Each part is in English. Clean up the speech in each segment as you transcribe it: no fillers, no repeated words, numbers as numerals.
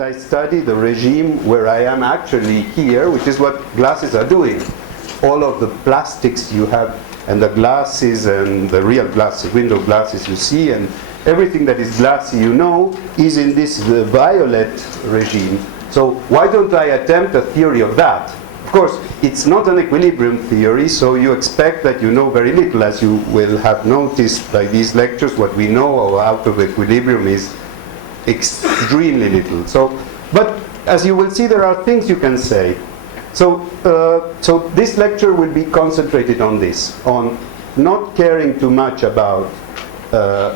I study the regime where I am actually here, which is what glasses are doing. All of the plastics you have, and the glasses and the real glasses, window glasses you see, and everything that is glassy, you know, is in this violet regime. So why don't I attempt a theory of that? Of course, it's not an equilibrium theory, so you expect that you know very little. As you will have noticed by these lectures, what we know out of equilibrium is extremely little. So, but as you will see, there are things you can say. So, so this lecture will be concentrated on this, on not caring too much about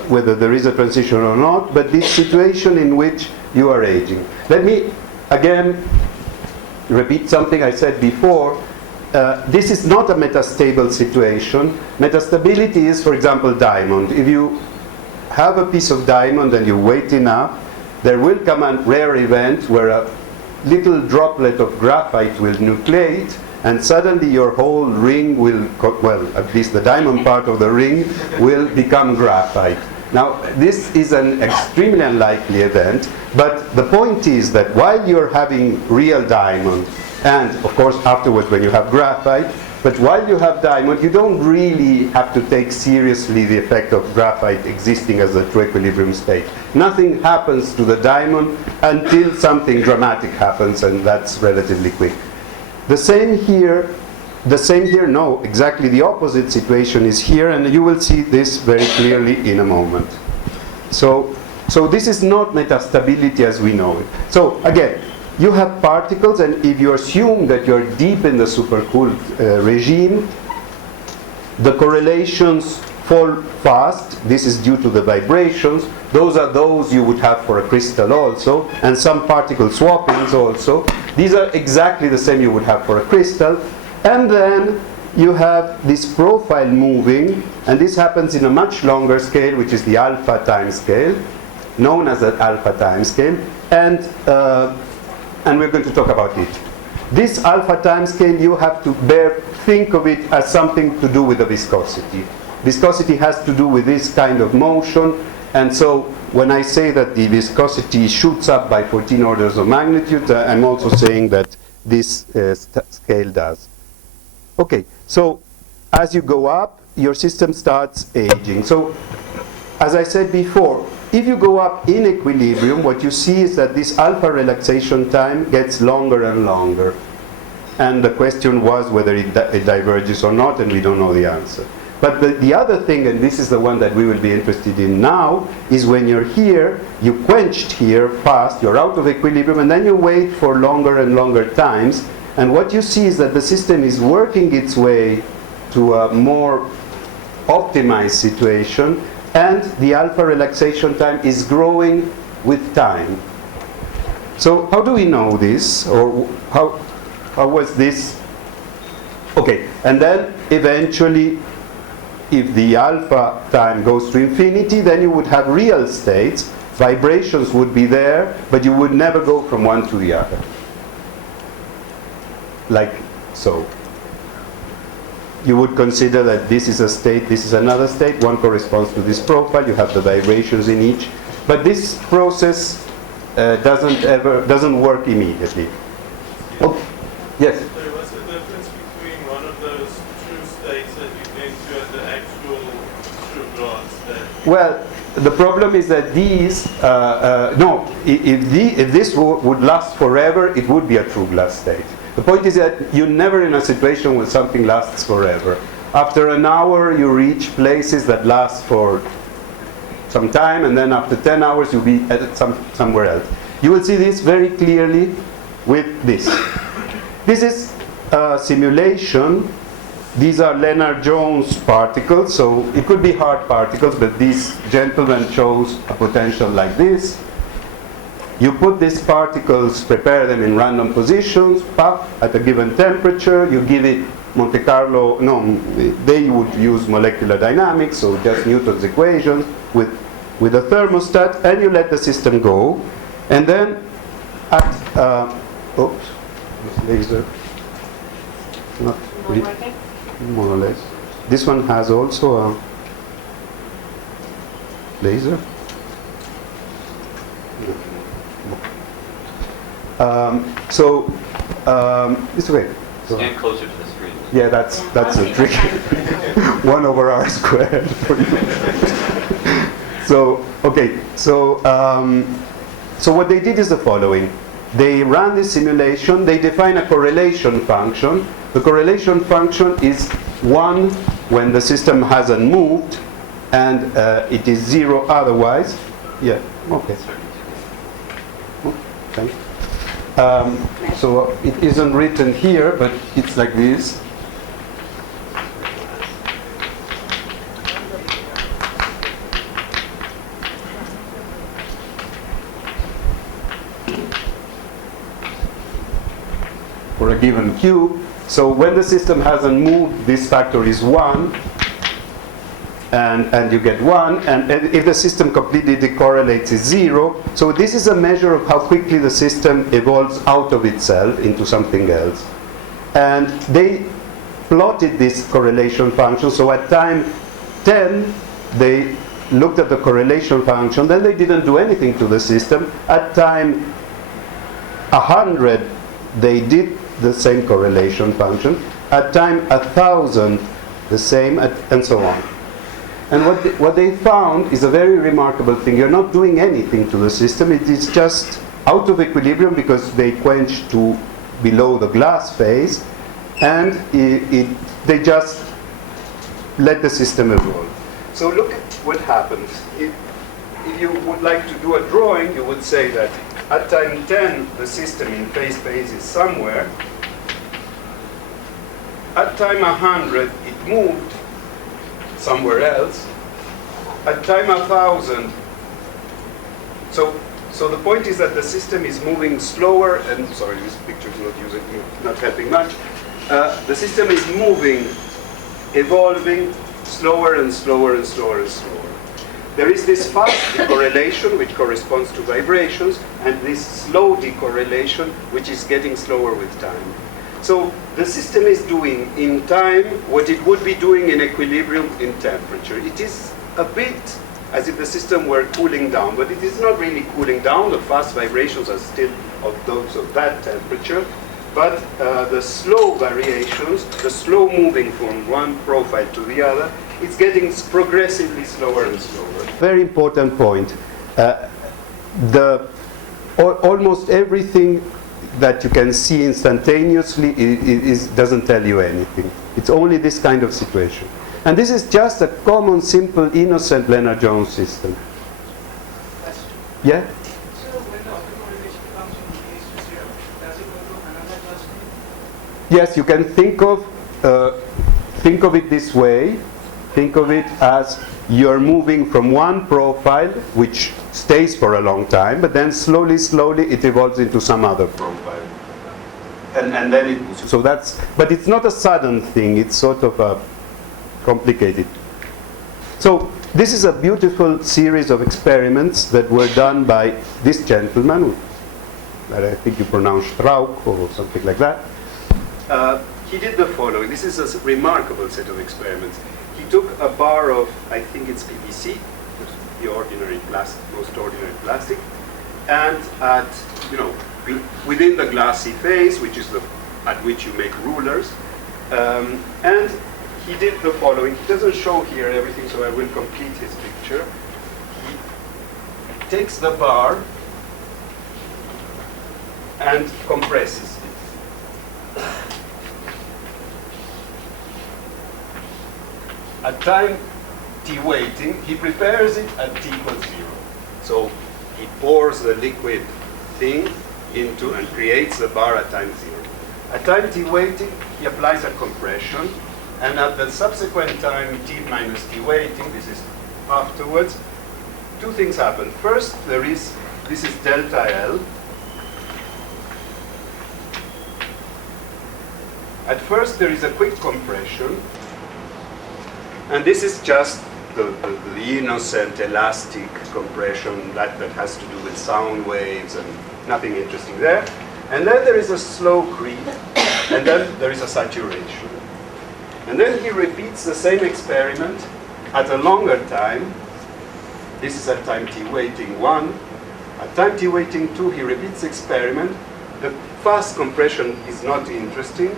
whether there is a transition or not, but this situation in which you are aging. Let me again repeat something I said before. This is not a metastable situation. Metastability is, for example, diamond. If you have a piece of diamond and you wait enough, there will come a rare event where a little droplet of graphite will nucleate, and suddenly your whole ring will, well, at least the diamond part of the ring will become graphite. Now, this is an extremely unlikely event, but the point is that while you're having real diamond, and of course afterwards when you have graphite, but while you have diamond, you don't really have to take seriously the effect of graphite existing as a true equilibrium state. Nothing happens to the diamond until something dramatic happens, and that's relatively quick. The same here, no, exactly the opposite situation is here, and you will see this very clearly in a moment. So this is not metastability as we know it. So again, you have particles, and if you assume that you're deep in the supercooled regime, the correlations fall fast. This is due to the vibrations. Those are those you would have for a crystal also, and some particle swappings also. These are exactly the same you would have for a crystal. And then you have this profile moving, and this happens in a much longer scale, which is the alpha time scale, known as the alpha time scale, and we're going to talk about it. This alpha time scale, you have to think of it as something to do with the viscosity. Viscosity has to do with this kind of motion, and so when I say that the viscosity shoots up by 14 orders of magnitude, I'm also saying that this scale does. Okay, so as you go up, your system starts aging. So, as I said before, if you go up in equilibrium, what you see is that this alpha relaxation time gets longer and longer. And the question was whether it diverges or not, and we don't know the answer. But the other thing, and this is the one that we will be interested in now, is when you're here, you quenched here fast, you're out of equilibrium, and then you wait for longer and longer times. And what you see is that the system is working its way to a more optimized situation, and the alpha relaxation time is growing with time. So how do we know this? Or how was this? Okay, and then eventually, if the alpha time goes to infinity, then you would have real states. Vibrations would be there, but you would never go from one to the other. Like so. You would consider that this is a state, this is another state, one corresponds to this profile, you have the vibrations in each. But this process doesn't work immediately. Okay. Yes? So what's the difference between one of those true states that you think you are the actual true glass state? Well, the problem is that these, if this would last forever, it would be a true glass state. The point is that you're never in a situation where something lasts forever. After an hour, you reach places that last for some time, and then after 10 hours, you'll be at somewhere else. You will see this very clearly with this. This is a simulation. These are Lennard-Jones particles, so it could be hard particles, but this gentleman shows a potential like this. You put these particles, prepare them in random positions, puff, at a given temperature, you give it Monte Carlo, no, they would use molecular dynamics, so just Newton's equations with a thermostat, and you let the system go. And then at, oops, laser, not really, more or less. This one has also a laser. It's okay. So, Stand closer to the screen. yeah, that's a trick. 1 over r squared. So okay, so what they did is the following. They ran this simulation. They define a correlation function. The correlation function is 1 when the system hasn't moved, and it is 0 otherwise. Yeah. Okay. Okay. So it isn't written here, but it's like this. For a given q. So when the system hasn't moved, this factor is 1. And you get 1, and if the system completely decorrelates, it's 0. So this is a measure of how quickly the system evolves out of itself into something else. And they plotted this correlation function. So at time 10, they looked at the correlation function. Then they didn't do anything to the system. At time 100, they did the same correlation function. At time 1000, the same, and so on. And what they found is a very remarkable thing. You're not doing anything to the system. It is just out of equilibrium because they quench to below the glass phase, and they just let the system evolve. So look at what happens. If you would like to do a drawing, you would say that at time 10, the system in phase space is somewhere. At time 100, it moved somewhere else. At time 1000, so the point is that the system is moving slower, and sorry, this picture is not helping much. The system is moving, evolving slower and slower and slower and slower. There is this fast decorrelation, which corresponds to vibrations, and this slow decorrelation, which is getting slower with time. So the system is doing in time what it would be doing in equilibrium in temperature. It is a bit as if the system were cooling down, but it is not really cooling down. The fast vibrations are still of those of that temperature, but the slow variations, the slow moving from one profile to the other, it's getting progressively slower and slower. Very important point. Almost everything that you can see instantaneously doesn't tell you anything. It's only this kind of situation. And this is just a common, simple, innocent Lennard-Jones system. Yeah? So when the autocorrelation function is to 0, does it go to another cluster? Yes, you can think of it this way. Think of it as you're moving from one profile, which stays for a long time, but then slowly it evolves into some other profile. And then it, so that's, but it's not a sudden thing, it's sort of a complicated. So this is a beautiful series of experiments that were done by this gentleman, that I think you pronounce Strauch or something like that. He did the following. This is a remarkable set of experiments. He took a bar of, I think it's PVC, the ordinary plastic, most ordinary plastic, and at, within the glassy phase, which is at which you make rulers, and he did the following. He doesn't show here everything, so I will complete his picture. He takes the bar and compresses it. At time t waiting, he prepares it at t equals 0. So he pours the liquid thing into and creates the bar at time 0. At time t waiting, he applies a compression, and at the subsequent time t minus t waiting, this is afterwards, two things happen. First, this is delta L. At first, there is a quick compression, and this is just the innocent elastic compression that has to do with sound waves and nothing interesting there. And then there is a slow creep, and then there is a saturation. And then he repeats the same experiment at a longer time. This is at time t waiting 1. At time t waiting 2, he repeats the experiment, the fast compression is not interesting.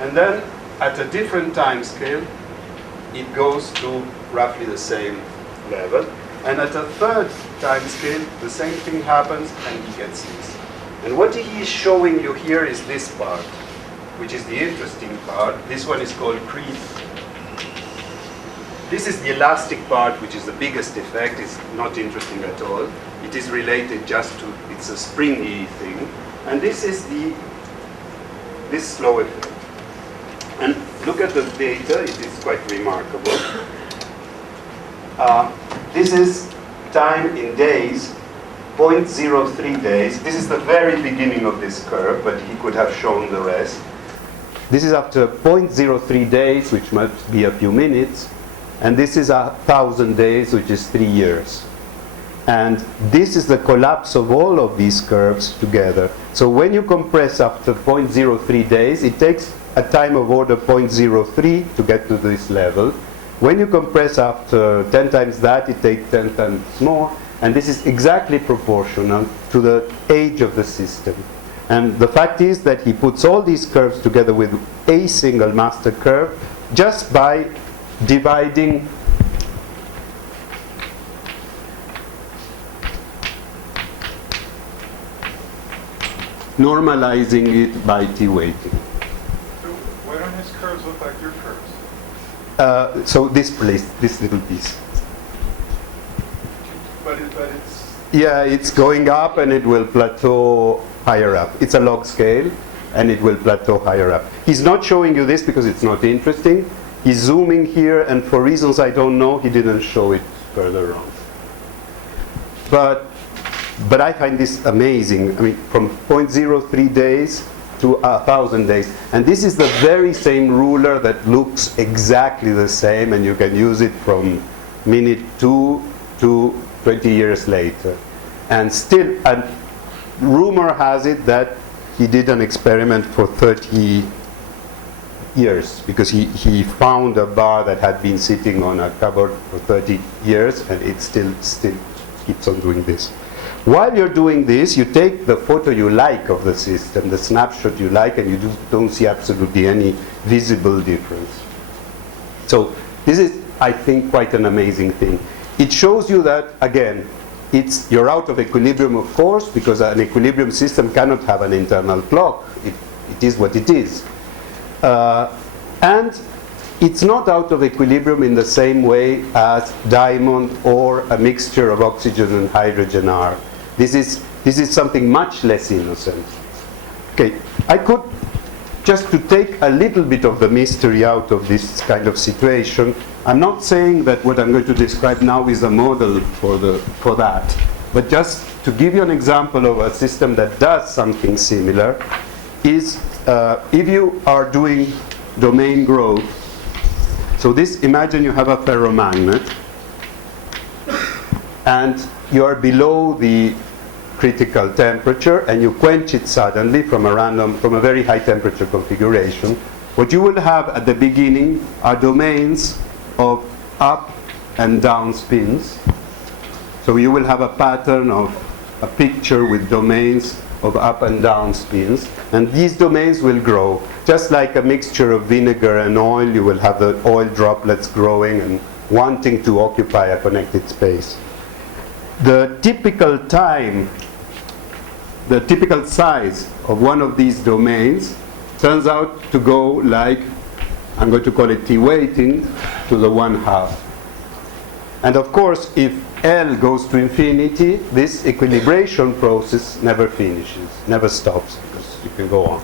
And then at a different time scale, it goes to roughly the same level. And at a third time scale, the same thing happens and he gets this. And what he is showing you here is this part, which is the interesting part. This one is called creep. This is the elastic part, which is the biggest effect. It's not interesting at all. It is related just to, it's a springy thing. And this is this slow effect. And look at the data, it is quite remarkable. This is time in days, 0.03 days. This is the very beginning of this curve, but he could have shown the rest. This is after 0.03 days, which must be a few minutes. And this is 1,000 days, which is 3 years. And this is the collapse of all of these curves together. So when you compress after 0.03 days, it takes a time of order 0.03 to get to this level. When you compress after 10 times that, it takes 10 times more. And this is exactly proportional to the age of the system. And the fact is that he puts all these curves together with a single master curve just by dividing normalizing it by t weighting. So why don't his curves look like your curves? So this little piece. But it's... Yeah, it's going up and it will plateau higher up. It's a log scale and it will plateau higher up. He's not showing you this because it's not interesting. He's zooming here, and for reasons I don't know, he didn't show it further on. But I find this amazing. I mean, from 0.03 days to 1,000 days. And this is the very same ruler that looks exactly the same, and you can use it from minute 2 to 20 years later. And still, and rumor has it that he did an experiment for 30 years, because he found a bar that had been sitting on a cupboard for 30 years, and it still keeps on doing this. While you're doing this, you take the photo you like of the system, the snapshot you like, and you don't see absolutely any visible difference. So this is, I think, quite an amazing thing. It shows you that, again, you're out of equilibrium, of course, because an equilibrium system cannot have an internal clock. It is what it is. And it's not out of equilibrium in the same way as diamond or a mixture of oxygen and hydrogen are. This is something much less innocent. Okay, I could, just to take a little bit of the mystery out of this kind of situation, I'm not saying that what I'm going to describe now is a model for that, but just to give you an example of a system that does something similar is if you are doing domain growth. So this, imagine you have a ferromagnet and you are below the critical temperature and you quench it suddenly from a very high temperature configuration. What you will have at the beginning are domains of up and down spins. So you will have a pattern of a picture with domains of up and down spins, and these domains will grow. Just like a mixture of vinegar and oil, you will have the oil droplets growing and wanting to occupy a connected space. The typical time, the typical size of one of these domains turns out to go like, I'm going to call it T weighting to the 1/2. And of course, if L goes to infinity, this equilibration process never finishes, never stops, because you can go on.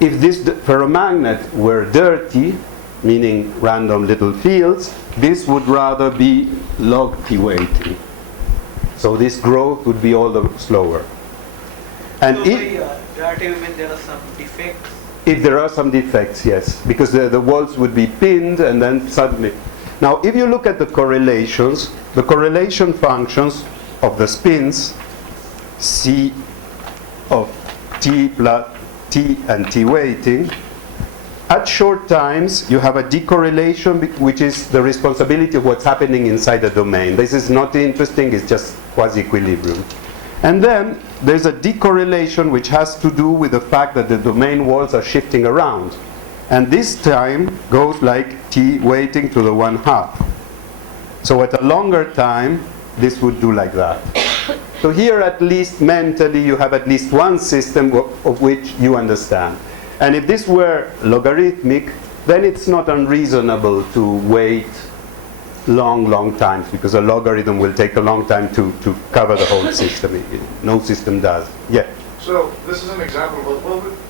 If this ferromagnet were dirty, meaning random little fields, this would rather be log T weighting. So this growth would be all the slower. And so dirty, you mean there are some defects? If there are some defects, yes, because the walls would be pinned and then suddenly. Now, if you look at the correlations, the correlation functions of the spins, C of T plus T and T weighting, at short times you have a decorrelation which is the responsibility of what's happening inside the domain. This is not interesting, it's just quasi-equilibrium. And then there's a decorrelation which has to do with the fact that the domain walls are shifting around. And this time goes like t weighting to the 1/2. So at a longer time, this would do like that. So here at least mentally you have at least one system of which you understand. And if this were logarithmic, then it's not unreasonable to wait long times, because a logarithm will take a long time to cover the whole system. No system does. Yeah? So this is an example, but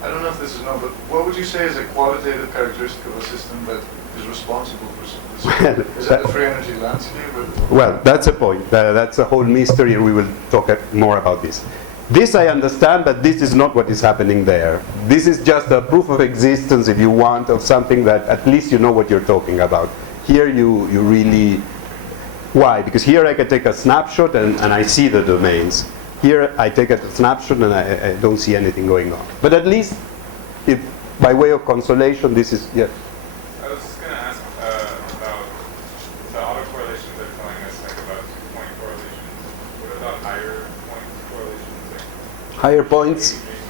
I don't know if this is known, but what would you say is a qualitative characteristic of a system that is responsible for this? Is that the free energy landscape? Well, that's a point. That's a whole mystery, and we will talk more about this. This I understand, but this is not what is happening there. This is just a proof of existence, if you want, of something that at least you know what you're talking about. Here you really... Why? Because here I can take a snapshot and I see the domains. Here I take a snapshot and I don't see anything going on. But at least, if by way of consolation, this is... Yeah. I was just going to ask about the autocorrelations that are telling us like about 2-point correlations. What about higher point correlations?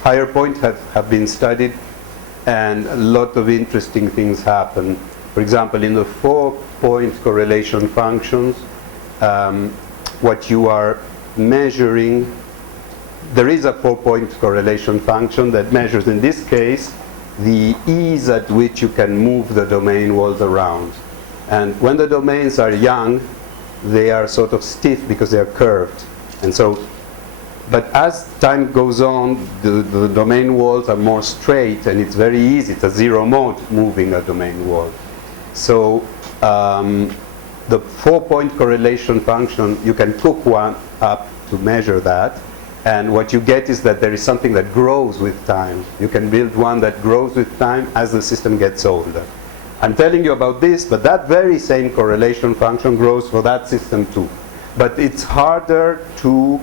Higher points have been studied, and a lot of interesting things happen. For example, in the 4-point correlation functions, what you are measuring, there is a 4-point correlation function that measures, in this case, the ease at which you can move the domain walls around. And when the domains are young, they are sort of stiff because they are curved. And so, but as time goes on, the domain walls are more straight, and it's very easy. It's a zero mode moving a domain wall. So the 4-point correlation function, you can cook one up to measure that. And what you get is that there is something that grows with time. You can build one that grows with time as the system gets older. I'm telling you about this, but that very same correlation function grows for that system too. But it's harder to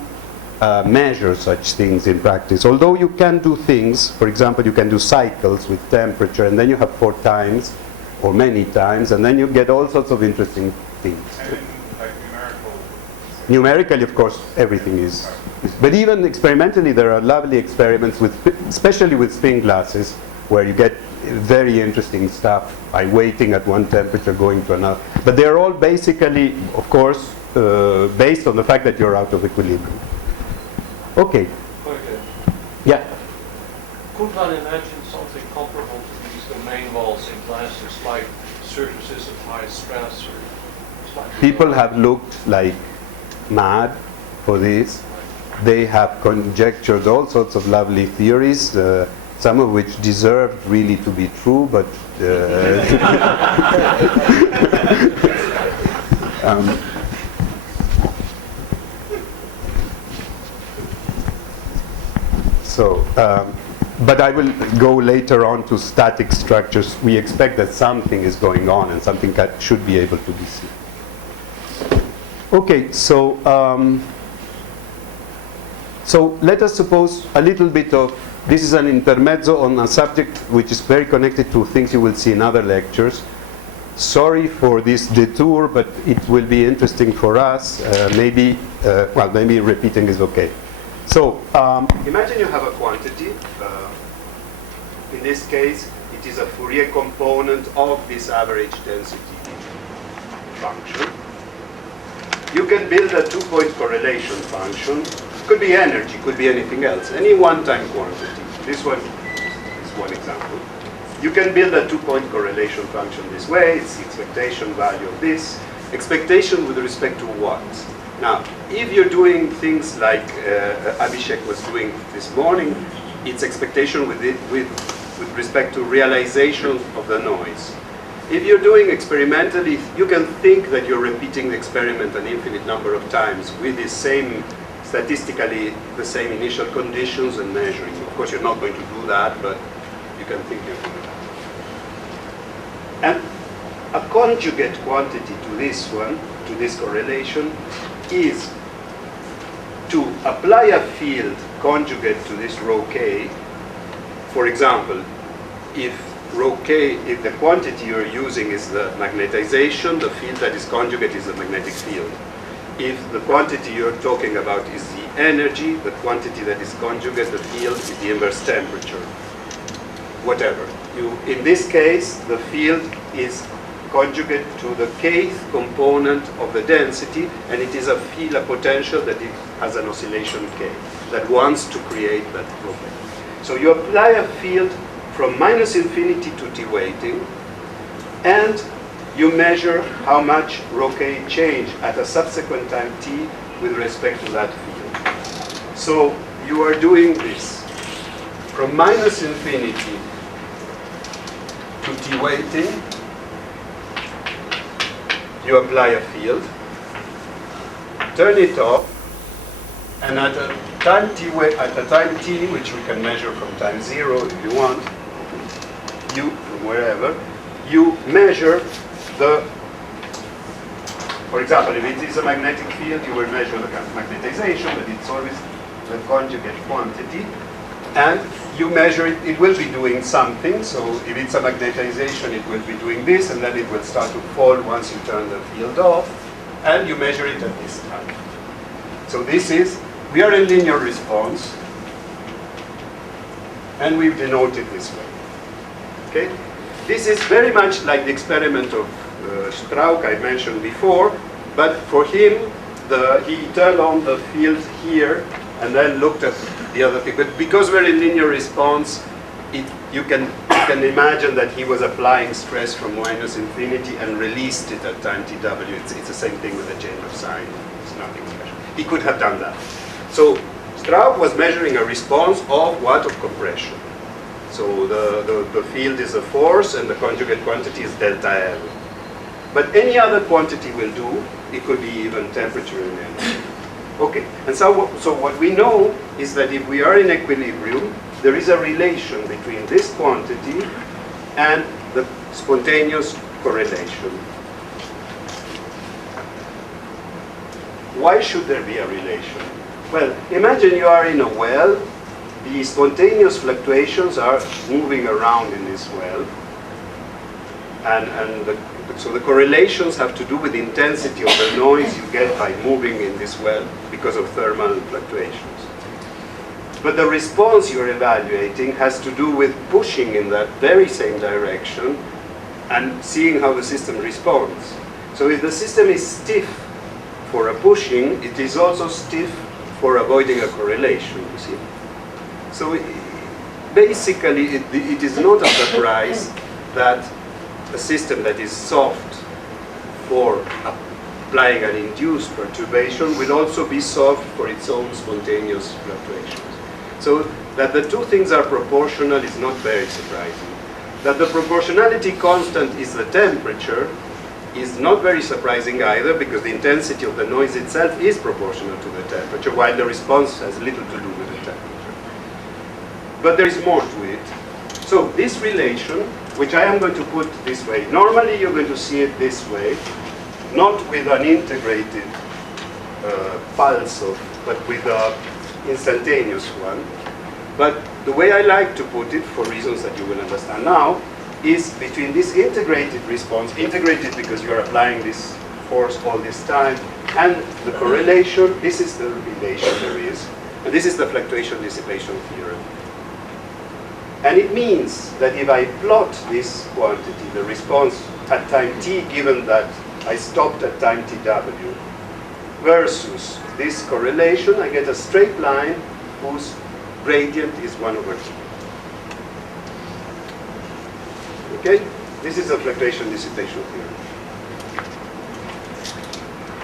measure such things in practice. Although you can do things, for example, you can do cycles with temperature, and then you have 4 times, or many times, and then you get all sorts of interesting things. And in, like numerical? Numerically, of course, everything is. But even experimentally, there are lovely experiments, especially with spin glasses, where you get very interesting stuff by waiting at one temperature, going to another. But they're all basically, of course, based on the fact that you're out of equilibrium. Okay. Okay. Yeah. Could one imagine something comparable to these domain walls in glasses, like surfaces of high stress? Or People have looked like mad for this. They have conjectured all sorts of lovely theories, some of which deserved really to be true, but but I will go later on to static structures. We expect that something is going on and something that should be able to be seen. Okay, so let us suppose a little bit of, this is an intermezzo on a subject which is very connected to things you will see in other lectures. Sorry for this detour, but it will be interesting for us. Maybe repeating is okay. So, imagine you have a quantity. In this case, it is a Fourier component of this average density function. You can build a 2-point correlation function. Could be energy, could be anything else, any one-time quantity. This one is one example. You can build a 2-point correlation function this way. It's the expectation value of this. Expectation with respect to what? Now, if you're doing things like IISc was doing this morning, it's expectation with respect to realization of the noise. If you're doing experimentally, you can think that you're repeating the experiment an infinite number of times with the same, statistically, the same initial conditions and measuring. Of course, you're not going to do that, but you can think you're doing that. And a conjugate quantity to this one, to this correlation, is to apply a field conjugate to this rho k. For example, if rho k, if the quantity you're using is the magnetization, the field that is conjugate is the magnetic field. If the quantity you're talking about is the energy, the quantity that is conjugate, the field is the inverse temperature, whatever. In this case, the field is conjugate to the kth component of the density, and it is a field, a potential that it has an oscillation k, that wants to create that problem. So you apply a field from -infinity to t weighting, and you measure how much rho k change at a subsequent time t with respect to that field. So you are doing this from -infinity to t weighting. You apply a field, turn it off, and at a time t, which we can measure from time 0 if you want, from wherever, you measure for example, if it is a magnetic field, you will measure the magnetization, but it's always the conjugate quantity, and you measure it, it will be doing something. So if it's a magnetization, it will be doing this, and then it will start to fall once you turn the field off, and you measure it at this time. So we are in linear response, and we've denoted this way. Okay? This is very much like the experiment of Strauch I mentioned before, but for him, he turned on the field here, and then looked at the other thing. But because we're in linear response, you can imagine that he was applying stress from -infinity and released it at time tw. It's the same thing with the chain of sine. It's nothing special. He could have done that. So Strauch was measuring a response of what? Of compression. So the field is a force, and the conjugate quantity is delta L. But any other quantity will do. It could be even temperature and energy. Okay, and so what we know is that if we are in equilibrium, there is a relation between this quantity and the spontaneous correlation. Why should there be a relation? Well, imagine you are in a well. The spontaneous fluctuations are moving around in this well, so the correlations have to do with the intensity of the noise you get by moving in this well because of thermal fluctuations. But the response you're evaluating has to do with pushing in that very same direction and seeing how the system responds. So if the system is stiff for a pushing, it is also stiff for avoiding a correlation, you see. So basically, it is not a surprise that a system that is soft for applying an induced perturbation will also be soft for its own spontaneous fluctuations. So that the two things are proportional is not very surprising. That the proportionality constant is the temperature is not very surprising either, because the intensity of the noise itself is proportional to the temperature, while the response has little to do with the temperature. But there is more to it. So this relation, which I am going to put this way, normally you're going to see it this way, not with an integrated pulse, but with an instantaneous one. But the way I like to put it, for reasons that you will understand now, is between this integrated response, integrated because you are applying this force all this time, and the correlation. This is the relation there is, and this is the fluctuation dissipation theorem. And it means that if I plot this quantity, the response at time t, given that I stopped at time tw, versus this correlation, I get a straight line whose gradient is 1/t. Okay? This is a fluctuation dissipation theorem.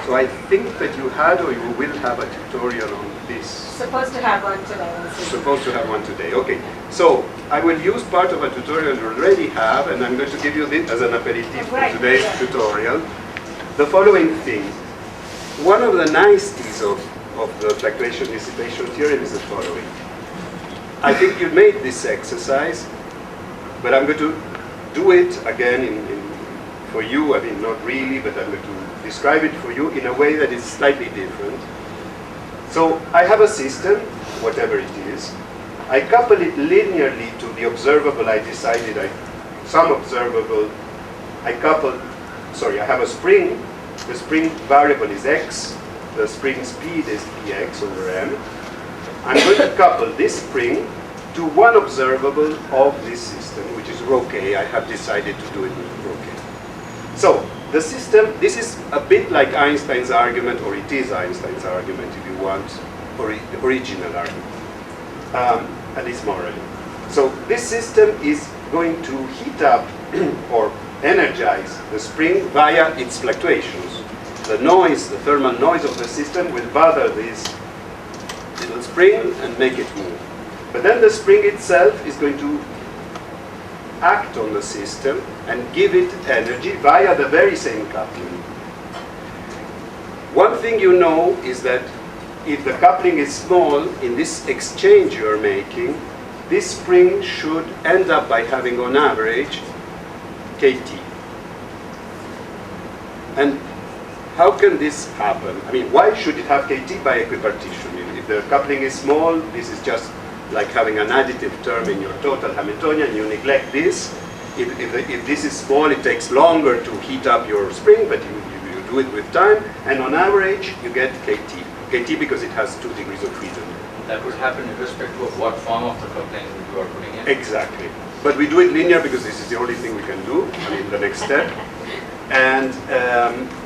So I think that you had or you will have a tutorial on this. Supposed to have one today. Supposed to have one today. Okay. So I will use part of a tutorial you already have, and I'm going to give you this as an aperitif for today's tutorial. The following thing. One of the niceties of the fluctuation dissipation theorem is the following. I think you made this exercise, but I'm going to do it again for you. I mean, not really, but I'm going to describe it for you in a way that is slightly different. So I have a system, whatever it is. I couple it linearly to the observable I decided, some observable. I have a spring. The spring variable is x. the spring speed is px over m, I'm going to couple this spring to one observable of this system, which is rho k. I have decided to do it with rho k. So the system, this is a bit like Einstein's argument, or it is Einstein's argument if you want, or the original argument, at least morally. So this system is going to heat up or energize the spring via its fluctuations. The noise, the thermal noise of the system will bother this little spring and make it move. But then the spring itself is going to act on the system and give it energy via the very same coupling. One thing you know is that if the coupling is small, in this exchange you're making, this spring should end up by having on average kT. And how can this happen? I mean, why should it have kT by equipartition? If the coupling is small, this is just like having an additive term in your total Hamiltonian. You neglect this. If this is small, it takes longer to heat up your spring, but you do it with time. And on average, you get kT. kT because it has 2 degrees of freedom. That would happen irrespective of what form of the coupling you are putting in? Exactly. But we do it linear because this is the only thing we can do, I mean, the next step. And,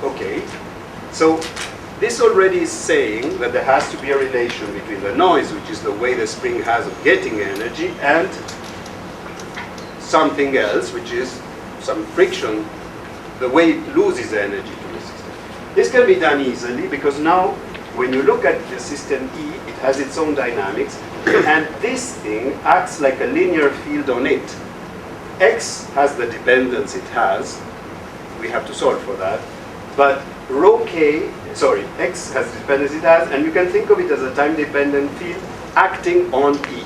okay. So this already is saying that there has to be a relation between the noise, which is the way the spring has of getting energy, and something else, which is some friction, the way it loses energy to the system. This can be done easily because now when you look at the system E, it has its own dynamics, and this thing acts like a linear field on it. X has the dependence it has. We have to solve for that. But rho k, sorry, X has the dependence it has, and you can think of it as a time-dependent field acting on E.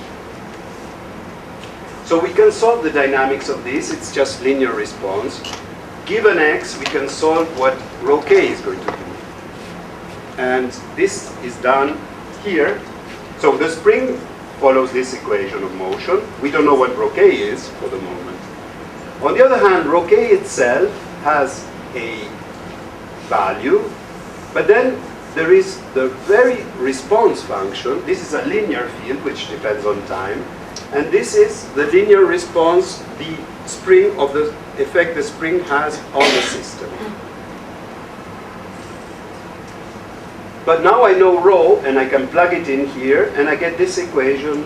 So we can solve the dynamics of this. It's just linear response. Given X, we can solve what rho k is going to do. And this is done here. So the spring follows this equation of motion. We don't know what rho k is for the moment. On the other hand, rho k itself has a value, but then there is the very response function. This is a linear field which depends on time, and this is the linear response, the spring of the effect the spring has on the system. But now I know rho, and I can plug it in here, and I get this equation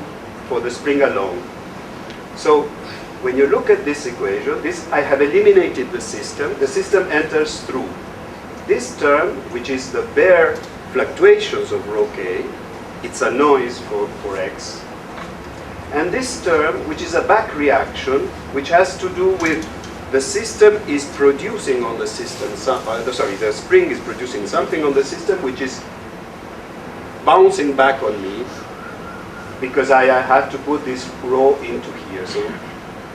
for the spring alone. So when you look at this equation, I have eliminated the system. The system enters through this term, which is the bare fluctuations of rho k. It's a noise for X. And this term, which is a back reaction, which has to do with the system is producing on the system, the spring is producing something on the system which is bouncing back on me because I have to put this rho into here. So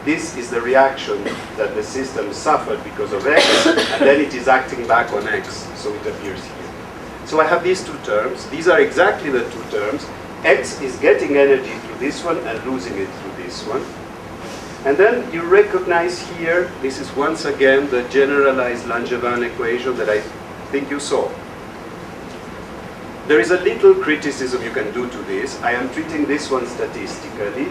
this is the reaction that the system suffered because of X, and then it is acting back on X, so it appears here. So I have these two terms. These are exactly the two terms. X is getting energy through this one and losing it through this one. And then you recognize here, this is once again the generalized Langevin equation that I think you saw. There is a little criticism you can do to this. I am treating this one statistically,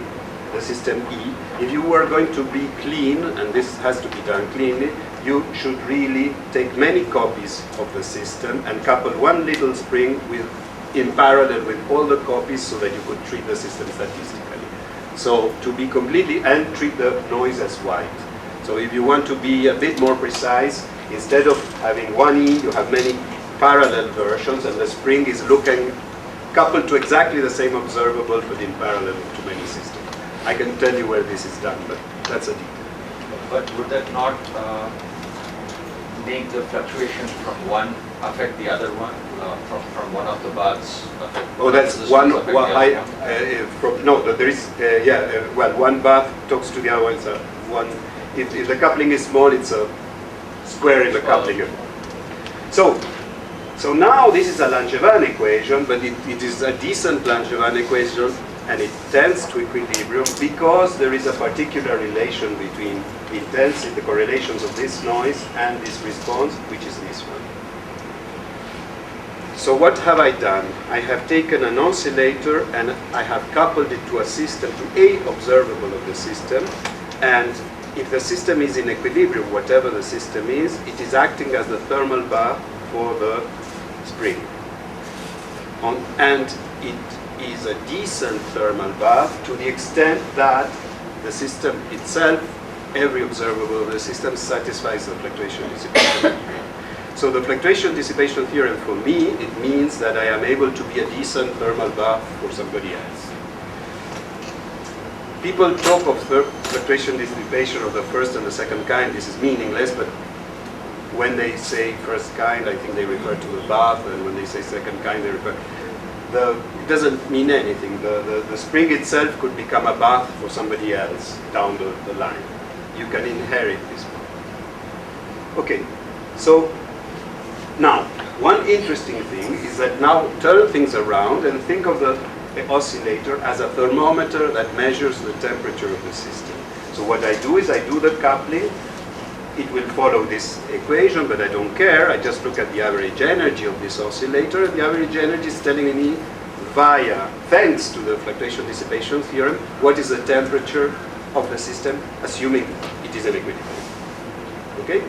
the system E. If you were going to be clean, and this has to be done cleanly, you should really take many copies of the system and couple one little spring in parallel with all the copies so that you could treat the system statistically. So to be completely, and treat the noise as white. So if you want to be a bit more precise, instead of having one E, you have many parallel versions, and the spring is looking coupled to exactly the same observable, but in parallel to many systems. I can tell you where this is done, but that's a detail. But would that not make the fluctuations from one affect the other one? From one of the baths affect Oh, that's one. one. There is. Well, one bath talks to the other one. So one. If the coupling is small, it's a square in the coupling. So now this is a Langevin equation, but it is a decent Langevin equation, and it tends to equilibrium because there is a particular relation between the intensity, the correlations of this noise and this response, which is this one. So what have I done? I have taken an oscillator and I have coupled it to a system, to a observable of the system, and if the system is in equilibrium, whatever the system is, it is acting as the thermal bath for the spring. And it is a decent thermal bath to the extent that the system itself, every observable of the system, satisfies the fluctuation dissipation. So the fluctuation dissipation theorem for me, it means that I am able to be a decent thermal bath for somebody else. People talk of fluctuation dissipation of the first and the second kind. This is meaningless, but when they say first kind, I think they refer to the bath, and when they say second kind, they refer. It doesn't mean anything. The spring itself could become a bath for somebody else down the line. You can inherit this one. Okay, so now, one interesting thing is that now turn things around and think of the oscillator as a thermometer that measures the temperature of the system. So what I do is I do the coupling. It will follow this equation, but I don't care. I just look at the average energy of this oscillator, and the average energy is telling me thanks to the fluctuation dissipation theorem, what is the temperature of the system, assuming it is an equilibrium. Okay?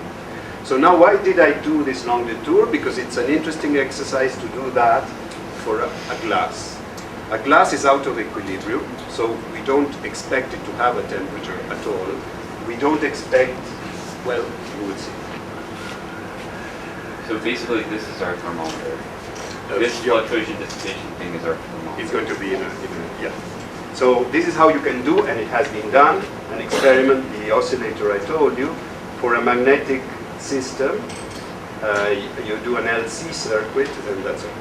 So now why did I do this long detour? Because it's an interesting exercise to do that for a glass. A glass is out of equilibrium, so we don't expect it to have a temperature at all. We don't expect, well, you will see. So basically this is our thermometer. This fluctuation dissipation thing is our thermometer. It's going to be yeah. So this is how you can do, and it has been done, an experiment, the oscillator I told you, for a magnetic system. You do an LC circuit, and that's all.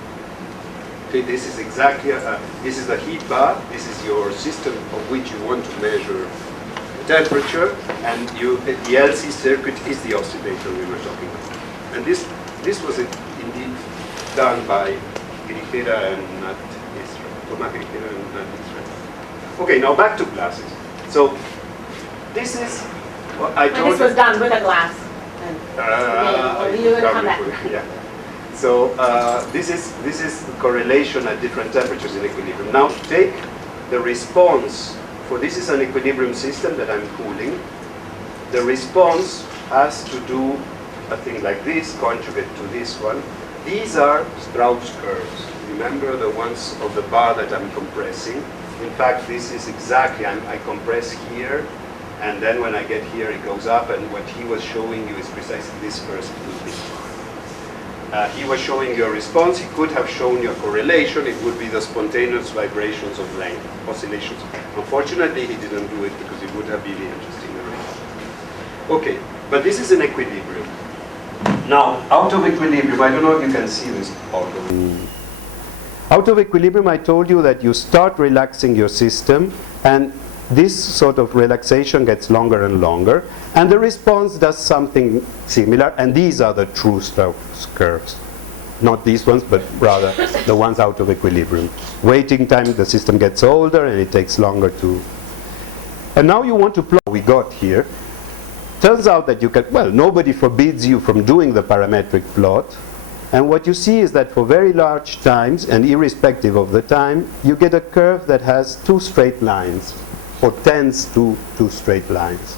Okay, this is exactly, this is the heat bath, this is your system of which you want to measure the temperature, and the LC circuit is the oscillator we were talking about. And this was indeed done by Grigera and Nat Israel. Okay, now back to glasses. So this is what I told you. And this was done with a glass. Yeah. So this is the correlation at different temperatures in equilibrium. Now take the response. For this is an equilibrium system that I'm cooling. The response has to do a thing like this, conjugate to this one. These are Strauss curves. Remember the ones of the bar that I'm compressing. In fact, this is exactly, I compress here, and then when I get here it goes up, and what he was showing you is precisely this first looping. He was showing you a response. He could have shown you a correlation. It would be the spontaneous vibrations of length, oscillations. Unfortunately, he didn't do it because it would have been interesting. Okay, but this is an equilibrium. Now, out of equilibrium, I don't know if you can see this. Out of equilibrium, I told you that you start relaxing your system, and this sort of relaxation gets longer and longer, and the response does something similar, and these are the true Strauss curves. Not these ones, but rather the ones out of equilibrium. Waiting time, the system gets older, and it takes longer to... And now you want to plot what we got here. Turns out that you can, well, nobody forbids you from doing the parametric plot, and what you see is that for very large times, and irrespective of the time, you get a curve that has two straight lines, or tends to two straight lines.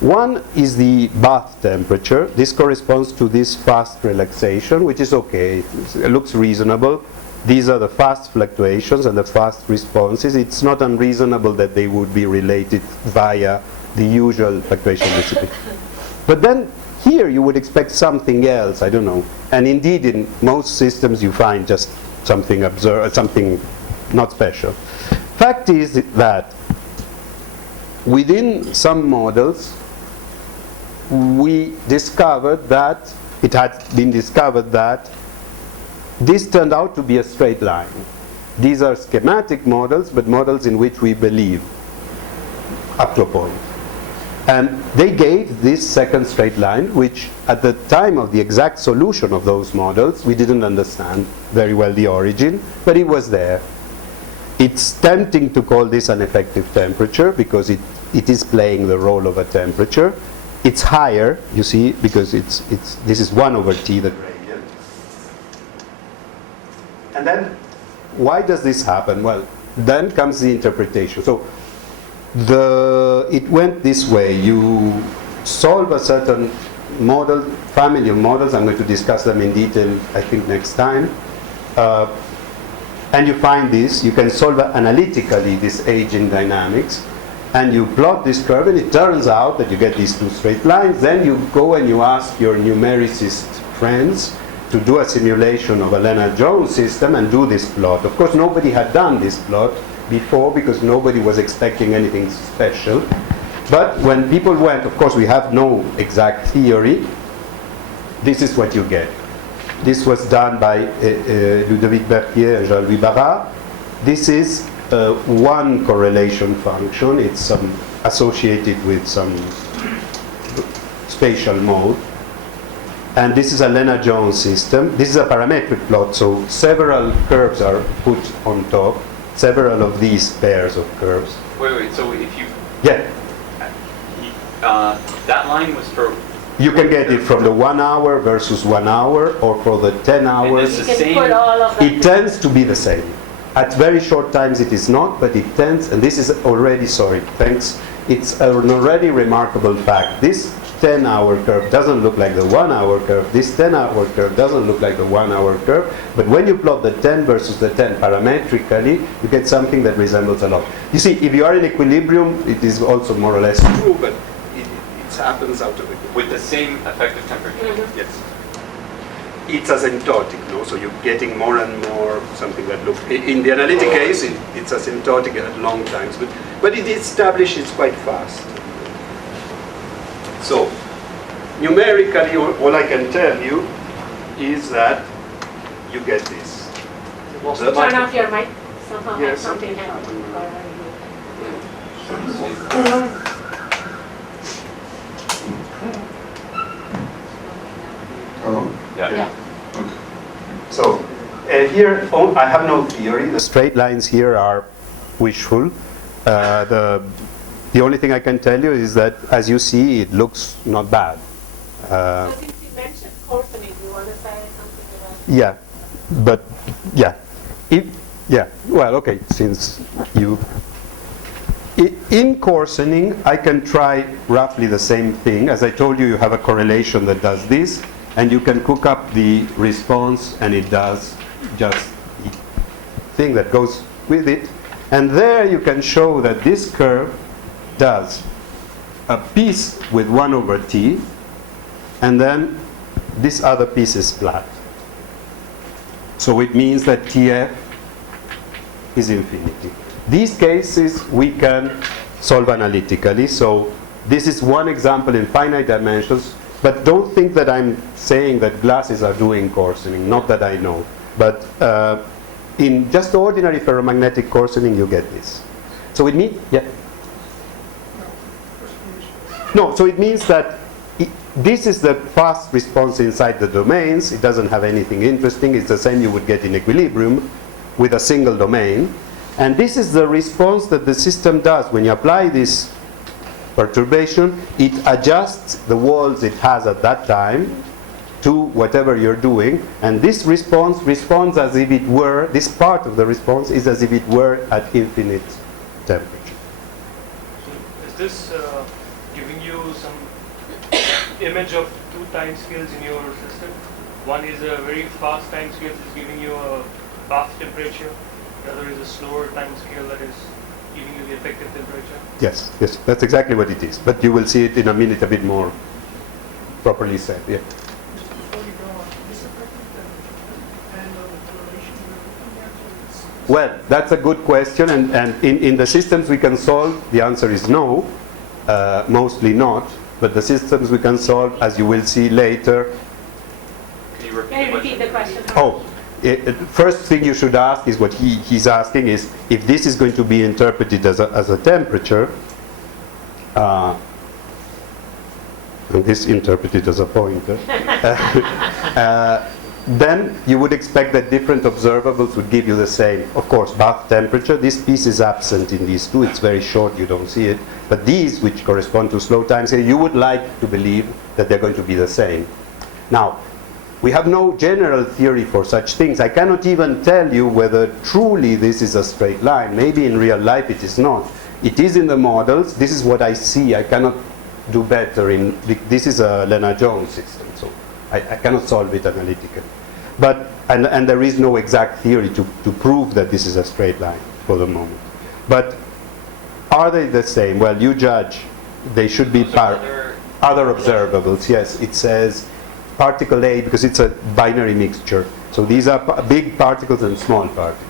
One is the bath temperature. This corresponds to this fast relaxation, which is okay. It looks reasonable. These are the fast fluctuations and the fast responses. It's not unreasonable that they would be related via the usual fluctuation dissipation. But then here you would expect something else, I don't know. And indeed in most systems you find just something something not special. Fact is that within some models we discovered that it had been discovered that this turned out to be a straight line. These are schematic models, but models in which we believe up to a point. And they gave this second straight line, which at the time of the exact solution of those models, we didn't understand very well the origin, but it was there. It's tempting to call this an effective temperature because it is playing the role of a temperature. It's higher, you see, because this is 1 over T, the gradient. And then, why does this happen? Well, then comes the interpretation. So, it went this way. You solve a certain model, family of models. I'm going to discuss them in detail, I think, next time. And you find this. You can solve analytically this aging dynamics. And you plot this curve, and it turns out that you get these two straight lines. Then you go and you ask your numericist friends to do a simulation of a Lennard-Jones system and do this plot. Of course, nobody had done this plot before because nobody was expecting anything special. But when people went, of course, we have no exact theory. This is what you get. This was done by Ludovic Berthier and Jean-Louis Barras. This is one correlation function. It's associated with some spatial mode. And this is a Lennard-Jones system. This is a parametric plot, so several curves are put on top, several of these pairs of curves. Wait, so if you... Yeah. That line was for... You can get it from the 1 hour versus 1 hour, or for the 10 hours. it's the same... Put all of It tends to be the same. At very short times it is not, but it tends, and this is already, thanks, it's an already remarkable fact. This 10-hour curve doesn't look like the 1 hour curve. This 10-hour curve doesn't look like the 1 hour curve. But when you plot the 10 versus the 10 parametrically, you get something that resembles a lot. You see, if you are in equilibrium, it is also more or less true, but it happens out of equilibrium. With the same effective temperature? Mm-hmm. Yes. It's asymptotic, no? So you're getting more and more something that looks... In the analytic case, it's asymptotic at long times, but it establishes quite fast. So, numerically, all I can tell you is that you get this. Turn off your mic. Somehow Yeah, have something something happen. Yeah. So, here, I have no theory. The straight lines here are wishful. The only thing I can tell you is that, as you see, it looks not bad. So since you mentioned coarsening, do you want to say something about Yeah, but yeah, well, okay. Since you in coarsening, I can try roughly the same thing. As I told you, you have a correlation that does this, and you can cook up the response, and it does just the thing that goes with it. And there you can show that this curve does a piece with 1 over t, and then this other piece is flat. So it means that Tf is infinity. These cases we can solve analytically. So this is one example in finite dimensions, but don't think that I'm saying that glasses are doing coarsening, not that I know. But in just ordinary ferromagnetic coarsening, you get this. So it means, yeah. No, so it means that this is the fast response inside the domains. It doesn't have anything interesting. It's the same you would get in equilibrium with a single domain. And this is the response that the system does. When you apply this perturbation, it adjusts the walls it has at that time to whatever you're doing. And this response responds as if it were, this part of the response is as if it were at infinite temperature. So is this giving you some image of two time scales in your system? One is a very fast time scale that is giving you a bath temperature. The other is a slower time scale that is giving you the effective temperature. Yes, yes, that's exactly what it is. But you will see it in a minute a bit more properly said. Yeah. Before you go on, this effective temperature and the correlation you're looking at, so it's Well, that's a good question, and in the systems we can solve, the answer is no, mostly not, but the systems we can solve, as you will see later. Can you repeat Can you the repeat question? the question? First thing you should ask is what he's asking is, if this is going to be interpreted as a temperature, and this interpreted as a pointer, then you would expect that different observables would give you the same. Of course, bath temperature, this piece is absent in these two. It's very short, you don't see it. But these, which correspond to slow time scale, you would like to believe that they're going to be the same. Now, we have no general theory for such things. I cannot even tell you whether truly this is a straight line. Maybe in real life it is not. It is in the models. This is what I see. I cannot do better in, this is a Lennard-Jones system, so I cannot solve it analytically. But, and there is no exact theory to prove that this is a straight line for the moment. But are they the same? Well, you judge. They should be other observables. Yes, it says particle A because it's a binary mixture. So these are big particles and small particles.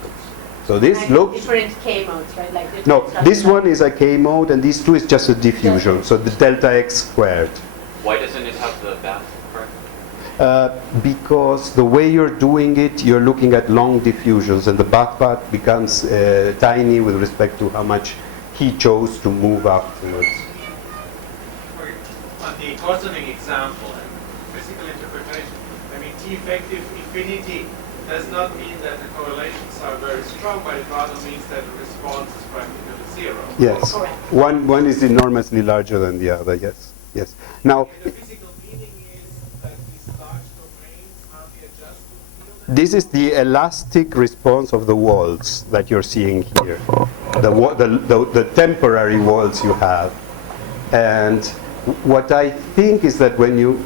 So this like looks different K modes, right? Like different no. This structures. one is a K mode, and these two is just a diffusion. So the delta x squared. Why doesn't it have the bath part? Because the way you're doing it, you're looking at long diffusions, and the bath part becomes tiny with respect to how much he chose to move afterwards. On the coarsening example and physical interpretation, I mean, T effective infinity does not mean that the correlations are very strong, but it rather means that the response is practically zero. Yes. Correct. One is enormously larger than the other. Yes. Yes. Now, And the physical meaning is that these large domains are the adjusted field. this is the elastic response of the walls that you're seeing here. The temporary walls you have. And what I think is that when you...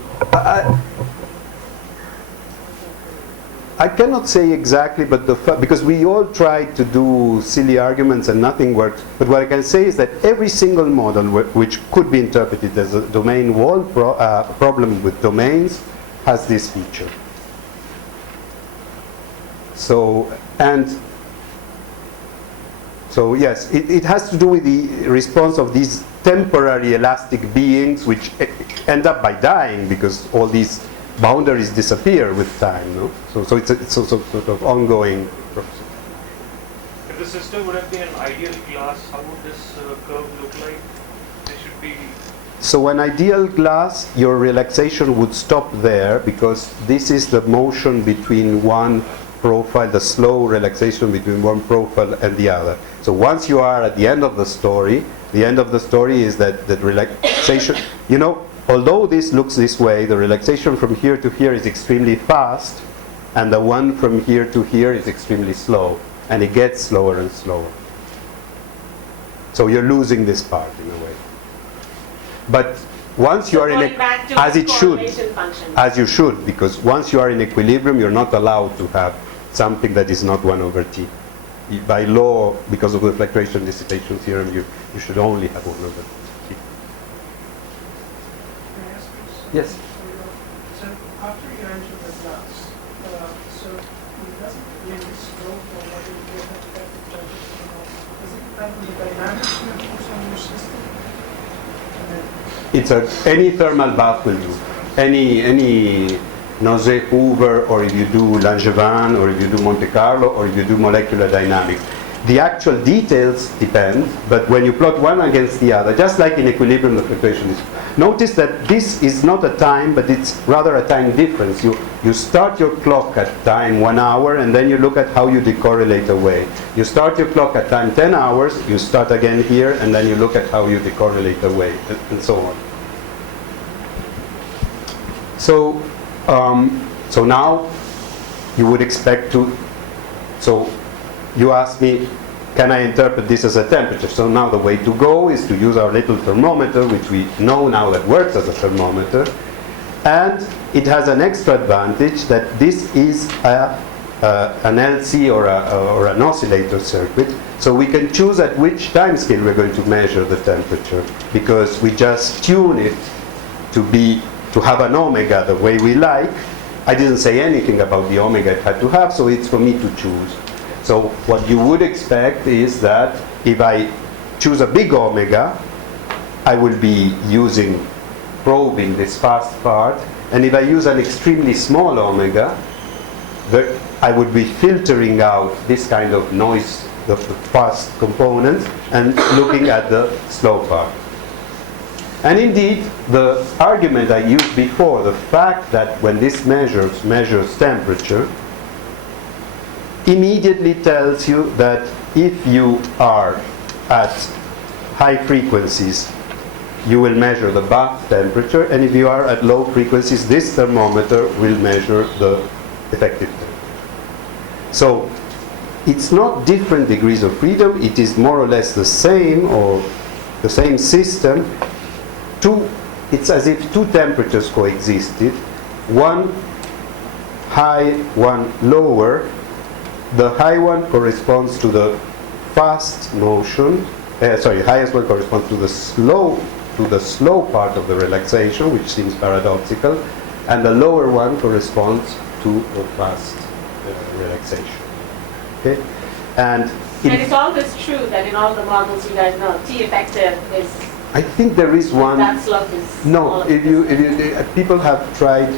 I cannot say exactly, but because we all tried to do silly arguments and nothing worked. But what I can say is that every single model which could be interpreted as a domain wall problem with domains has this feature. So yes, it has to do with the response of these temporary elastic beings which end up by dying because all these boundaries disappear with time, no? So it's a sort of ongoing process. If the system would have been an ideal glass, how would this curve look like? There should be... So an ideal glass, your relaxation would stop there because this is the motion between one profile, the slow relaxation between one profile and the other. So once you are at the end of the story is that relaxation, you know, although this looks this way, the relaxation from here to here is extremely fast, and the one from here to here is extremely slow, and it gets slower and slower. So you're losing this part in a way. But once you are in as it should, as you should, because once you are in equilibrium, you're not allowed to have something that is not 1 over t. By law, because of the fluctuation dissipation theorem, you should only have 1 over t. Can I ask you Yes. So after you enter the glass, so it doesn't really slow for what you get at the temperature. Does it depend on the dynamics you use on your system? Any thermal bath will do. Any Nose Hoover, or if you do Langevin, or if you do Monte Carlo, or if you do molecular dynamics. The actual details depend, but when you plot one against the other, just like in equilibrium, the fluctuation is. Notice that this is not a time, but it's rather a time difference. You start your clock at time 1 hour, and then you look at how you decorrelate away. You start your clock at time 10 hours, you start again here, and then you look at how you decorrelate away, and so on. So now you would expect to. So you ask me, can I interpret this as a temperature? So now the way to go is to use our little thermometer, which we know now that works as a thermometer. And it has an extra advantage that this is an LC or an oscillator circuit. So we can choose at which time scale we're going to measure the temperature, because we just tune it to have an omega the way we like. I didn't say anything about the omega it had to have, so it's for me to choose. So what you would expect is that if I choose a big omega, I will be probing this fast part, and if I use an extremely small omega, I would be filtering out this kind of noise, the fast component, and looking at the slow part. And indeed, the argument I used before, the fact that when this measures temperature, immediately tells you that if you are at high frequencies you will measure the bath temperature, and if you are at low frequencies, this thermometer will measure the effective temperature. So it's not different degrees of freedom, it is more or less the same, or the same system. It's as if two temperatures coexisted, one high, one lower. The high one corresponds to the fast motion, highest one corresponds to the slow part of the relaxation, which seems paradoxical, and the lower one corresponds to the fast relaxation. Okay? And it's always true that in all the models you guys know, T effective is, I think there is one. that slope is No, people have tried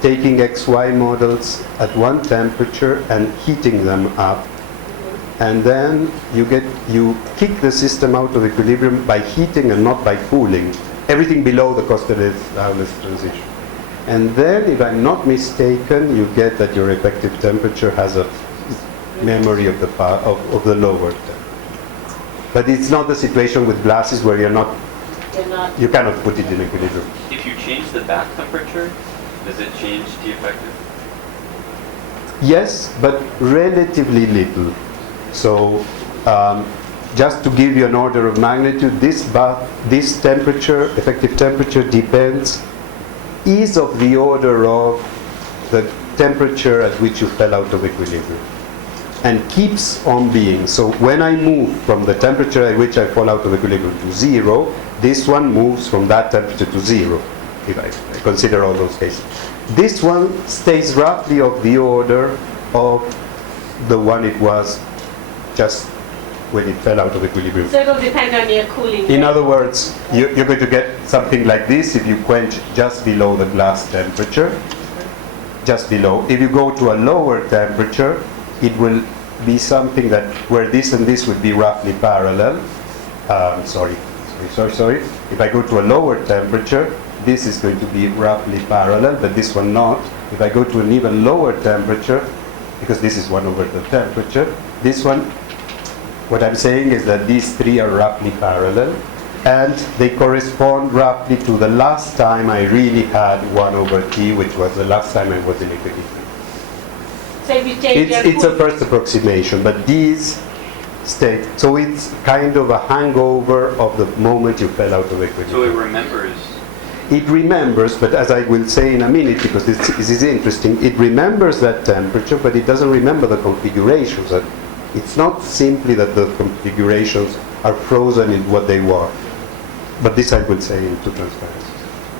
taking XY models at one temperature and heating them up, and then you kick the system out of equilibrium by heating and not by cooling. Everything below the Kosterlitz transition. And then, if I'm not mistaken, you get that your effective temperature has a memory of the lower temperature. But it's not the situation with glasses where you cannot put it in equilibrium. If you change the back temperature, does it change T effective? Yes, but relatively little. So, just to give you an order of magnitude, this temperature, effective temperature, is of the order of the temperature at which you fell out of equilibrium, and keeps on being. So when I move from the temperature at which I fall out of equilibrium to 0, this one moves from that temperature to 0, if I consider all those cases. This one stays roughly of the order of the one it was just when it fell out of equilibrium. so it will depend on your cooling In rate. other words, you're going to get something like this if you quench just below the glass temperature, just below. If you go to a lower temperature, it will be something that where this and this would be roughly parallel. Sorry. If I go to a lower temperature, this is going to be roughly parallel, but this one not. If I go to an even lower temperature, because this is 1 over the temperature, this one, what I'm saying is that these three are roughly parallel, and they correspond roughly to the last time I really had 1 over T, which was the last time I was in equilibrium. So if you change your It's a cool- first approximation, but these stay. So it's kind of a hangover of the moment you fell out of equilibrium. So it remembers. It remembers, but as I will say in a minute, because this is interesting, it remembers that temperature, but it doesn't remember the configurations. It's not simply that the configurations are frozen in what they were, but this I will say into transparency.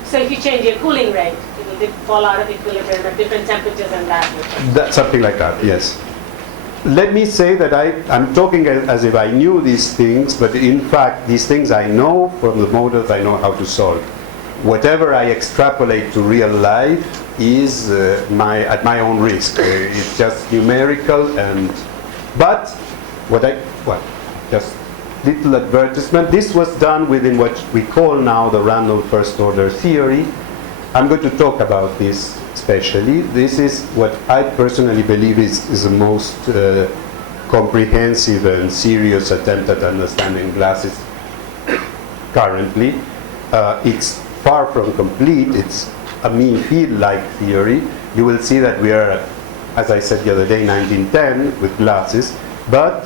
So if you change your cooling rate, it will fall out of equilibrium at different temperatures and that. Something like that, yes. Let me say that I'm talking as if I knew these things, but in fact, these things I know from the models I know how to solve. Whatever I extrapolate to real life is at my own risk. It's just numerical, but just little advertisement. This was done within what we call now the random first order theory. I'm going to talk about this especially. This is what I personally believe is the most comprehensive and serious attempt at understanding glasses currently. It's far from complete. It's a mean field-like theory. You will see that we are, as I said the other day, 1910 with glasses. But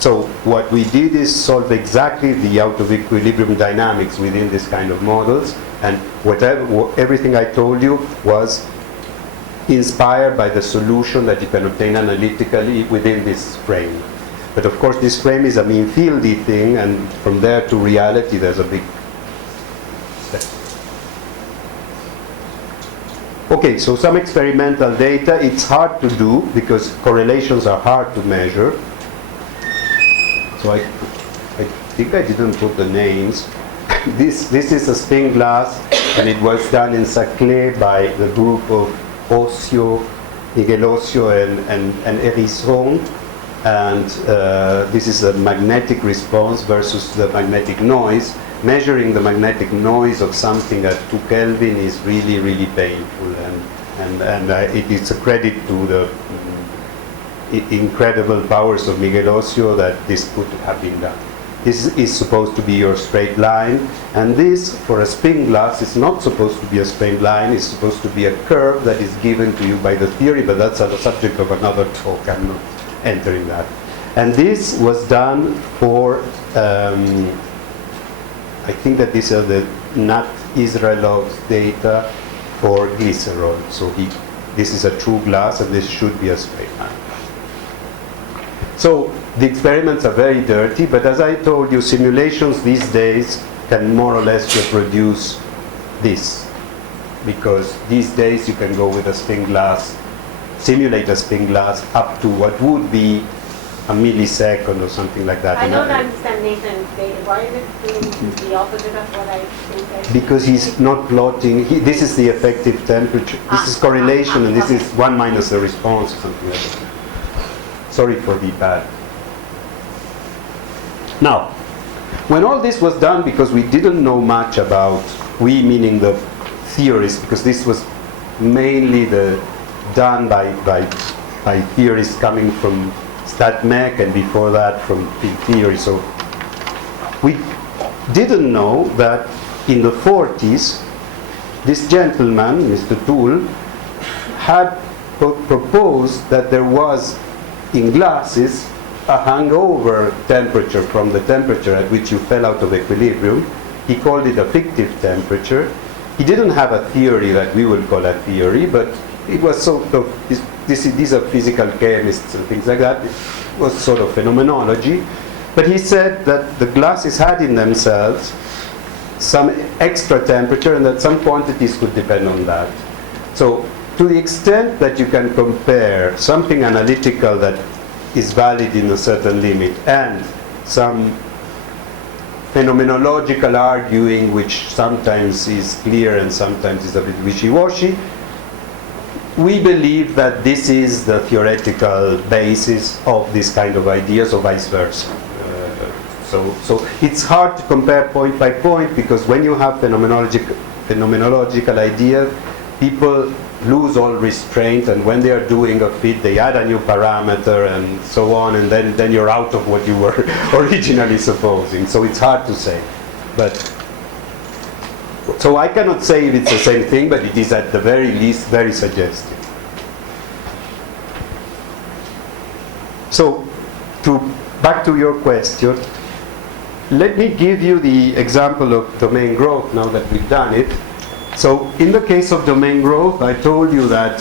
so what we did is solve exactly the out of equilibrium dynamics within this kind of models, and everything I told you was inspired by the solution that you can obtain analytically within this frame. But of course, this frame is a mean fieldy thing, and from there to reality, there's a big step. Okay, so some experimental data. It's hard to do because correlations are hard to measure. So I think I didn't put the names. This is a stained glass, and it was done in Saclay by the group of Miguel Ocio and Hérisson. And this is a magnetic response versus the magnetic noise. Measuring the magnetic noise of something at 2 Kelvin is really, really painful, and it is a credit to the incredible powers of Miguel Ocio that this could have been done. This is supposed to be your straight line, and this, for a spin glass, is not supposed to be a straight line. It's supposed to be a curve that is given to you by the theory, but that's the subject of another talk. I'm not entering that. And this was done for, I think that these are the Nat Israelov's data for glycerol. So this is a true glass, and this should be a straight line. So the experiments are very dirty, but as I told you, simulations these days can more or less reproduce this. Because these days you can go with a spin glass, simulate a spin glass up to what would be a millisecond or something like that. I don't understand Nathan's data. Why is it doing the opposite of what I think? Because he's not plotting. This is the effective temperature. This is correlation, and this is 1 minus the response or something like that. Sorry for the bad. Now, when all this was done, because we didn't know much about, we meaning the theorists, because this was mainly done by theorists coming from StatMech, and before that from field theory. So we didn't know that in the 40s, this gentleman, Mr. Toole, had proposed that there was in glasses a hangover temperature from the temperature at which you fell out of equilibrium. He called it a fictive temperature. He didn't have a theory that we would call a theory, but it was sort of, these are physical chemists and things like that. It was sort of phenomenology. But he said that the glasses had in themselves some extra temperature, and that some quantities could depend on that. So to the extent that you can compare something analytical that is valid in a certain limit and some phenomenological arguing, which sometimes is clear and sometimes is a bit wishy-washy, we believe that this is the theoretical basis of this kind of ideas, or vice versa. So it's hard to compare point by point, because when you have phenomenological ideas, people lose all restraint, and when they are doing a fit, they add a new parameter and so on, and then you're out of what you were originally supposing. So it's hard to say. But so I cannot say if it's the same thing, but it is at the very least very suggestive. So back to your question, let me give you the example of domain growth now that we've done it. So in the case of domain growth, I told you that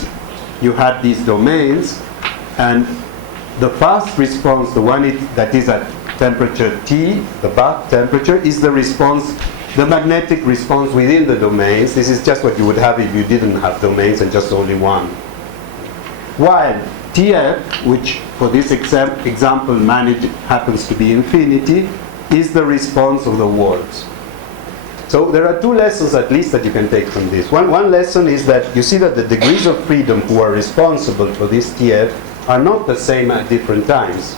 you had these domains, and the fast response, the one that is at temperature T, the bath temperature, is the response, the magnetic response within the domains. This is just what you would have if you didn't have domains and just only one. While TF, which for this example happens to be infinity, is the response of the walls. So there are two lessons at least that you can take from this. One lesson is that you see that the degrees of freedom who are responsible for this TF are not the same at different times.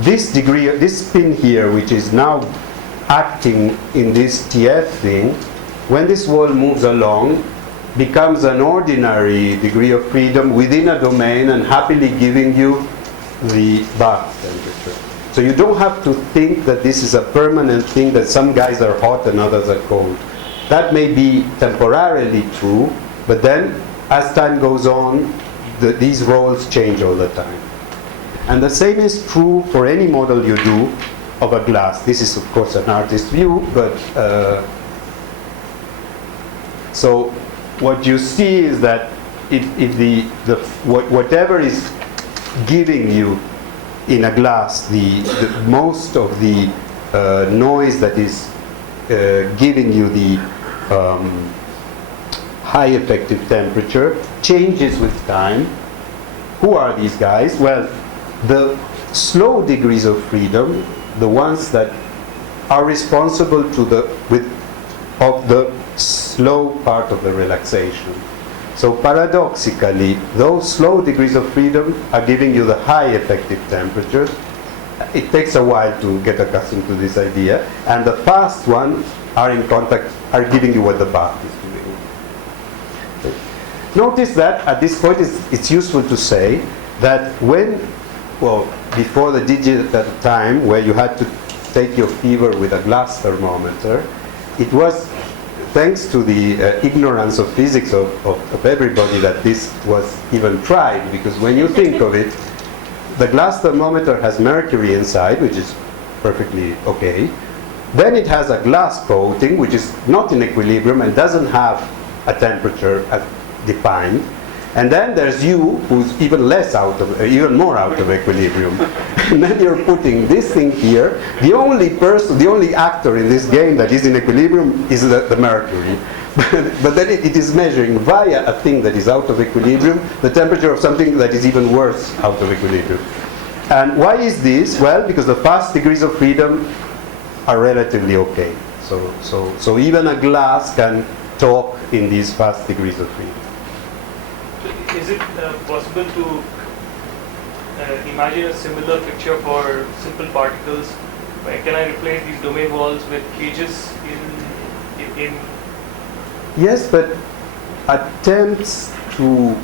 This spin here, which is now acting in this TF thing, when this wall moves along, becomes an ordinary degree of freedom within a domain and happily giving you the bath temperature. So you don't have to think that this is a permanent thing, that some guys are hot and others are cold. That may be temporarily true, but then as time goes on, these roles change all the time. And the same is true for any model you do of a glass. This is of course an artist's view, but so what you see is that if whatever is giving you in a glass, the most of the noise that is giving you the high effective temperature changes with time. Who are these guys? Well, the slow degrees of freedom, the ones that are responsible of the slow part of the relaxation. So paradoxically, those slow degrees of freedom are giving you the high effective temperatures. It takes a while to get accustomed to this idea. And the fast ones are giving you what the bath is doing. Notice that at this point it's useful to say that before the digital time, where you had to take your fever with a glass thermometer. It was thanks to the ignorance of physics of everybody that this was even tried, because when you think of it, the glass thermometer has mercury inside, which is perfectly okay. Then it has a glass coating, which is not in equilibrium and doesn't have a temperature defined. And then there's you, who's even more out of equilibrium. And then you're putting this thing here. The only actor in this game that is in equilibrium is the mercury. But then it is measuring via a thing that is out of equilibrium the temperature of something that is even worse out of equilibrium. And why is this? Well, because the fast degrees of freedom are relatively okay. So even a glass can talk in these fast degrees of freedom. Is it possible to imagine a similar picture for simple particles? Can I replace these domain walls with cages in Yes, but attempts to...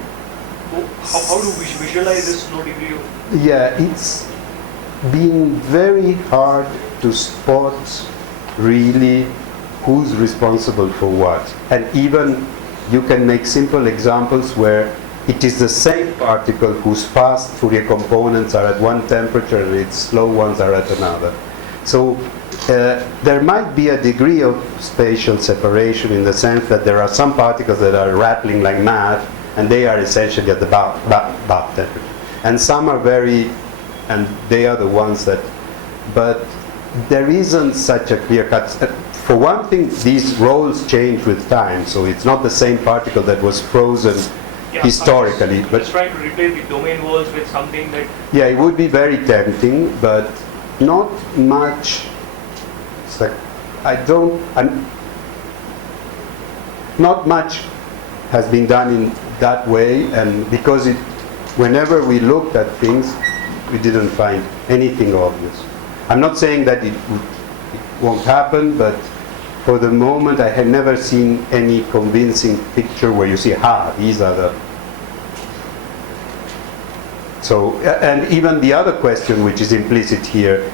How do we visualize this low degree of... Yeah, it's been very hard to spot really who's responsible for what. And even you can make simple examples where it is the same particle whose fast Fourier components are at one temperature and its slow ones are at another. So there might be a degree of spatial separation in the sense that there are some particles that are rattling like mad, and they are essentially at the bath temperature. And some are and they are the ones that, but there isn't such a clear cut. For one thing, these roles change with time, so it's not the same particle that was frozen historically. But trying to replace the domain walls with something that... Yeah, it would be very tempting, but not much. It's like, not much has been done in that way, and because whenever we looked at things, we didn't find anything obvious. I'm not saying that it won't happen, but for the moment I had never seen any convincing picture where you see, these are the... So, and even the other question which is implicit here,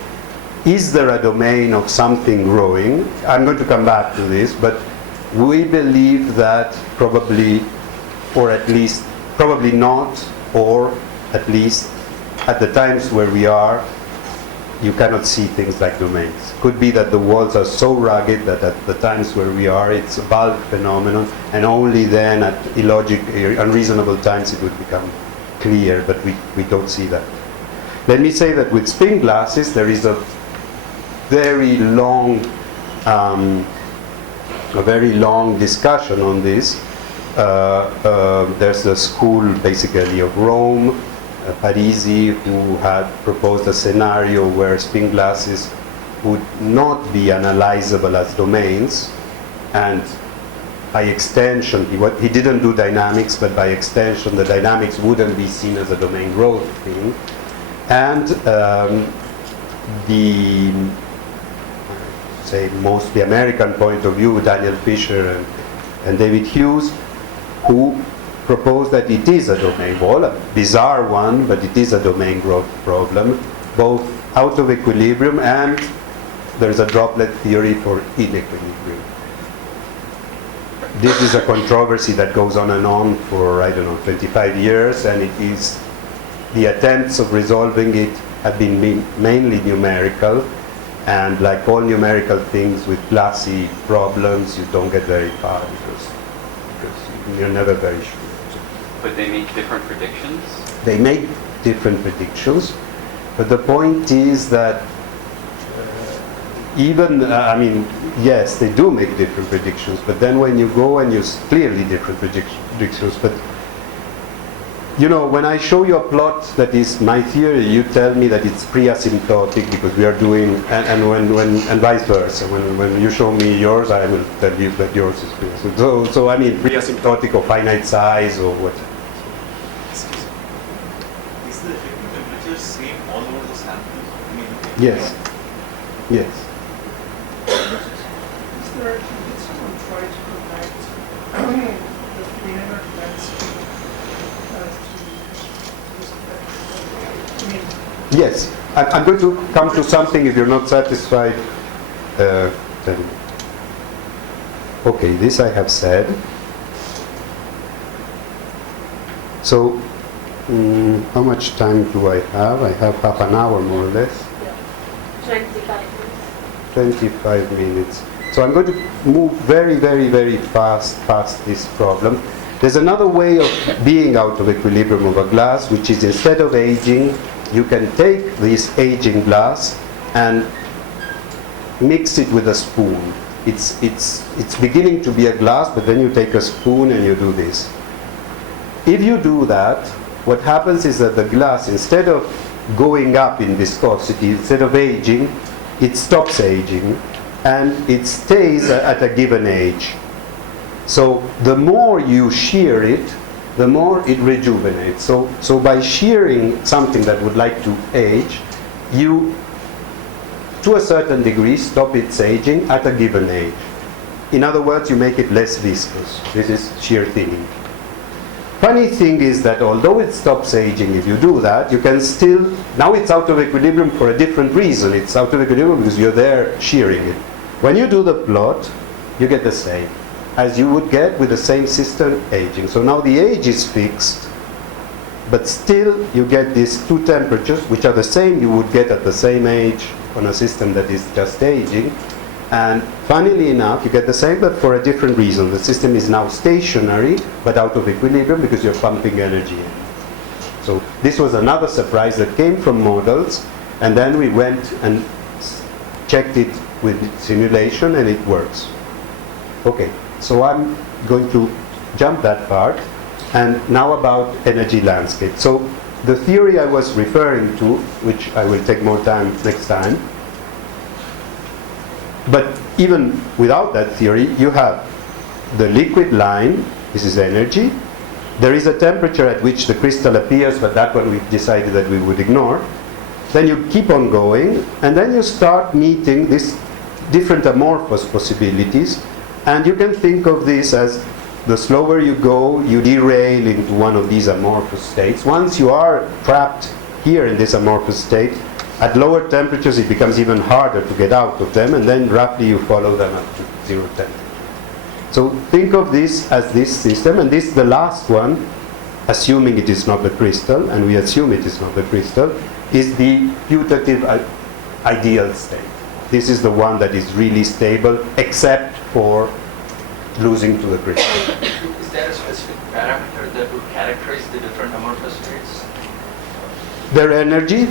is there a domain of something growing? I'm going to come back to this, but we believe that probably, or at least, probably not, or at least at the times where we are, you cannot see things like domains. Could be that the walls are so rugged that at the times where we are, it's a bulk phenomenon, and only then at unreasonable times it would become clear, but we don't see that. Let me say that with spin glasses, there is a very long discussion on this. There's a school basically of Rome, Parisi, who had proposed a scenario where spin glasses would not be analyzable as domains, and by extension, he didn't do dynamics, but by extension the dynamics wouldn't be seen as a domain growth thing. And the, say, mostly American point of view, Daniel Fisher and David Hughes, who proposed that it is a domain wall, a bizarre one, but it is a domain growth problem, both out of equilibrium and there is a droplet theory for in equilibrium. This is a controversy that goes on and on for, 25 years, and it is, the attempts of resolving it have been mainly numerical, and like all numerical things with glassy problems, you don't get very far because you're never very sure. But they make different predictions? They make different predictions, but the point is that yes, they do make different predictions, but then when you go and use clearly different predictions, but when I show you a plot that is my theory, you tell me that it's pre-asymptotic because we are doing, and vice versa. When you show me yours, I will tell you that yours is pre-asymptotic. So pre-asymptotic or finite size or what. Is the effective temperature same all over the sample? Yes. Yes. Did someone try to connect the 300 landscape to this effect? Yes. I'm going to come to something. If you're not satisfied, tell me. Okay, this I have said. So, how much time do I have? I have half an hour more or less. 25 minutes. 25 minutes. So I'm going to move very, very, very fast past this problem. There's another way of being out of equilibrium of a glass, which is instead of aging, you can take this aging glass and mix it with a spoon. It's beginning to be a glass, but then you take a spoon and you do this. If you do that, what happens is that the glass, instead of going up in viscosity, instead of aging, it stops aging and it stays at a given age. So the more you shear it, the more it rejuvenates. So by shearing something that would like to age, you, to a certain degree, stop its aging at a given age. In other words, you make it less viscous. This is shear thinning. Funny thing is that although it stops aging, if you do that, you can still, now it's out of equilibrium for a different reason. It's out of equilibrium because you're there shearing it. When you do the plot, you get the same as you would get with the same system aging. So now the age is fixed, but still you get these two temperatures, which are the same you would get at the same age on a system that is just aging. And funnily enough, you get the same, but for a different reason. The system is now stationary, but out of equilibrium because you're pumping energy in. So this was another surprise that came from models, and then we went and checked it with simulation, and it works. Okay, so I'm going to jump that part, and now about energy landscape. So the theory I was referring to, which I will take more time next time, but even without that theory, you have the liquid line, this is energy. There is a temperature at which the crystal appears, but that one we've decided that we would ignore. Then you keep on going, and then you start meeting these different amorphous possibilities. And you can think of this as the slower you go, you derail into one of these amorphous states. Once you are trapped here in this amorphous state, at lower temperatures it becomes even harder to get out of them, and then roughly you follow them up to zero temperature. So think of this as this system, and this, the last one, assuming it is not the crystal, and we assume it is not the crystal, is the putative ideal state. This is the one that is really stable, except for losing to the crystal. Is there a specific parameter that would characterize the different amorphous states? Their energy,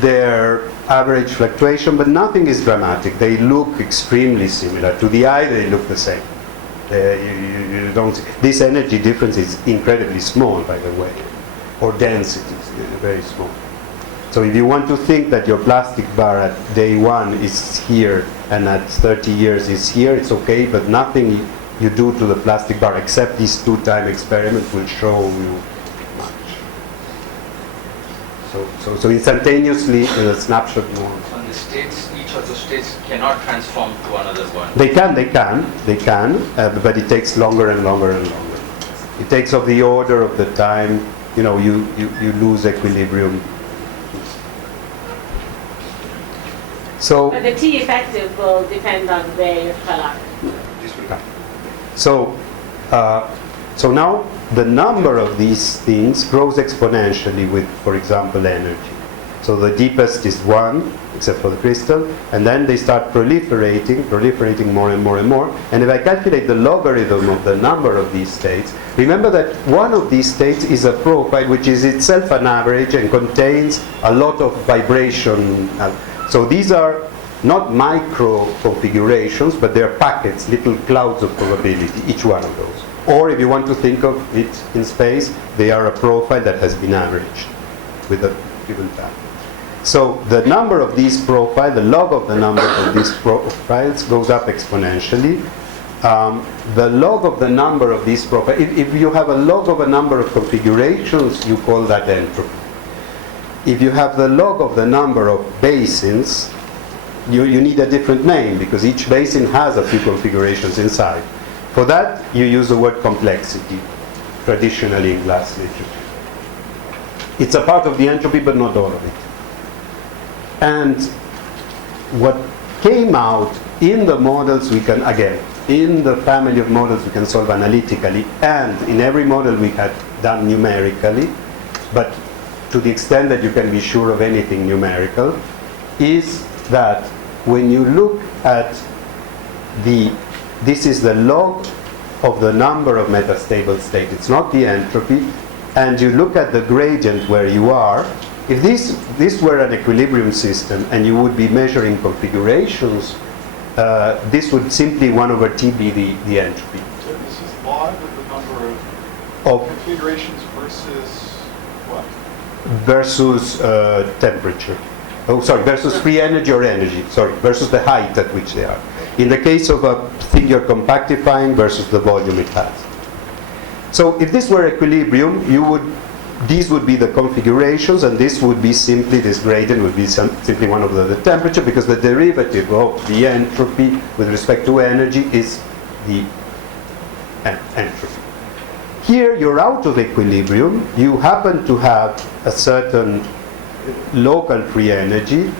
their average fluctuation, but nothing is dramatic. They look extremely similar. To the eye, they look the same. You don't see. This energy difference is incredibly small, by the way, or density is very small. So if you want to think that your plastic bar at day one is here and at 30 years is here, it's okay, but nothing you do to the plastic bar except these two-time experiments will show you much. So instantaneously in a snapshot mode. On the states, each of the states cannot transform to another one. They can, but it takes longer and longer and longer. It takes of the order of the time, you lose equilibrium. So, but the T effective will depend on where you fell out. So now the number of these things grows exponentially with, for example, energy. So the deepest is 1, except for the crystal, and then they start proliferating more and more and more. And if I calculate the logarithm of the number of these states, remember that one of these states is a profile which is itself an average and contains a lot of vibration. So these are not micro configurations, but they're packets, little clouds of probability, each one of those. Or if you want to think of it in space, they are a profile that has been averaged with a given time. So the number of these profiles, the log of the number of these profiles goes up exponentially. The log of the number of these profiles, if you have a log of a number of configurations, you call that entropy. If you have the log of the number of basins, you need a different name because each basin has a few configurations inside. For that, you use the word complexity, traditionally in glass literature. It's a part of the entropy, but not all of it. And what came out in the models, we can, again, in the family of models we can solve analytically, and in every model we had done numerically, but to the extent that you can be sure of anything numerical, is that when you look at this is the log of the number of metastable states, it's not the entropy, and you look at the gradient where you are. If this were an equilibrium system and you would be measuring configurations, this would simply 1 over t be the entropy. So this is log of the number of configurations versus what? Versus temperature. Oh, sorry, versus free energy or energy. Sorry, versus the height at which they are. In the case of a thing you're compactifying versus the volume it has. So if this were equilibrium, these would be the configurations, and this would be simply, this gradient would be simply 1 over the temperature, because the derivative of the entropy with respect to energy is the entropy. Here you're out of equilibrium, you happen to have a certain local free energy,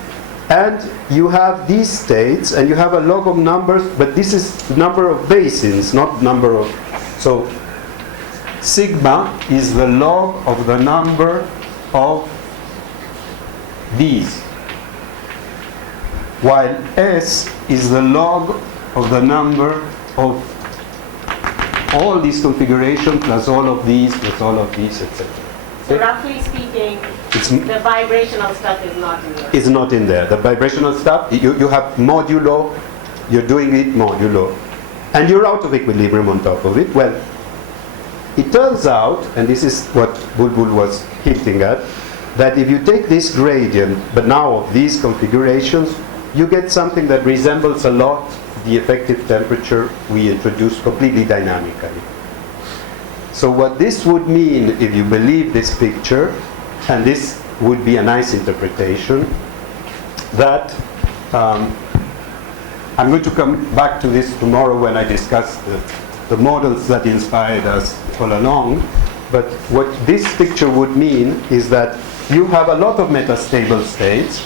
and you have these states, and you have a log of numbers, but this is number of basins, not number of, so sigma is the log of the number of these, while S is the log of the number of all these configurations plus all of these plus all of these, etc. So roughly speaking, the vibrational stuff is not in there. Is not in there. The vibrational stuff, you have modulo, you're doing it modulo, and you're out of equilibrium on top of it. Well, it turns out, and this is what Bulbul was hinting at, that if you take this gradient, but now of these configurations, you get something that resembles a lot the effective temperature we introduced completely dynamically. So what this would mean, if you believe this picture, and this would be a nice interpretation, that I'm going to come back to this tomorrow when I discuss the models that inspired us all along, but what this picture would mean is that you have a lot of metastable states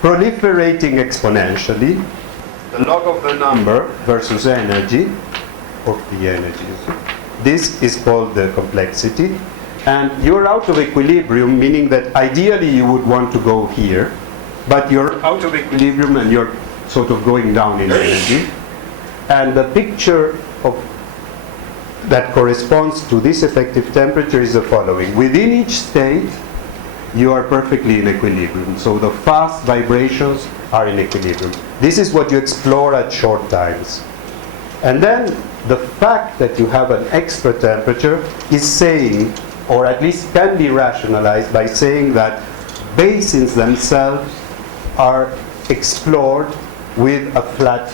proliferating exponentially, the log of the number versus energy, of the energies. This is called the complexity, and you're out of equilibrium, meaning that ideally you would want to go here, but you're out of equilibrium and you're sort of going down in energy. And the picture of that corresponds to this effective temperature is the following. Within each state, you are perfectly in equilibrium. So the fast vibrations are in equilibrium. This is what you explore at short times. And then the fact that you have an extra temperature is saying, or at least can be rationalized by saying that basins themselves are explored with a flat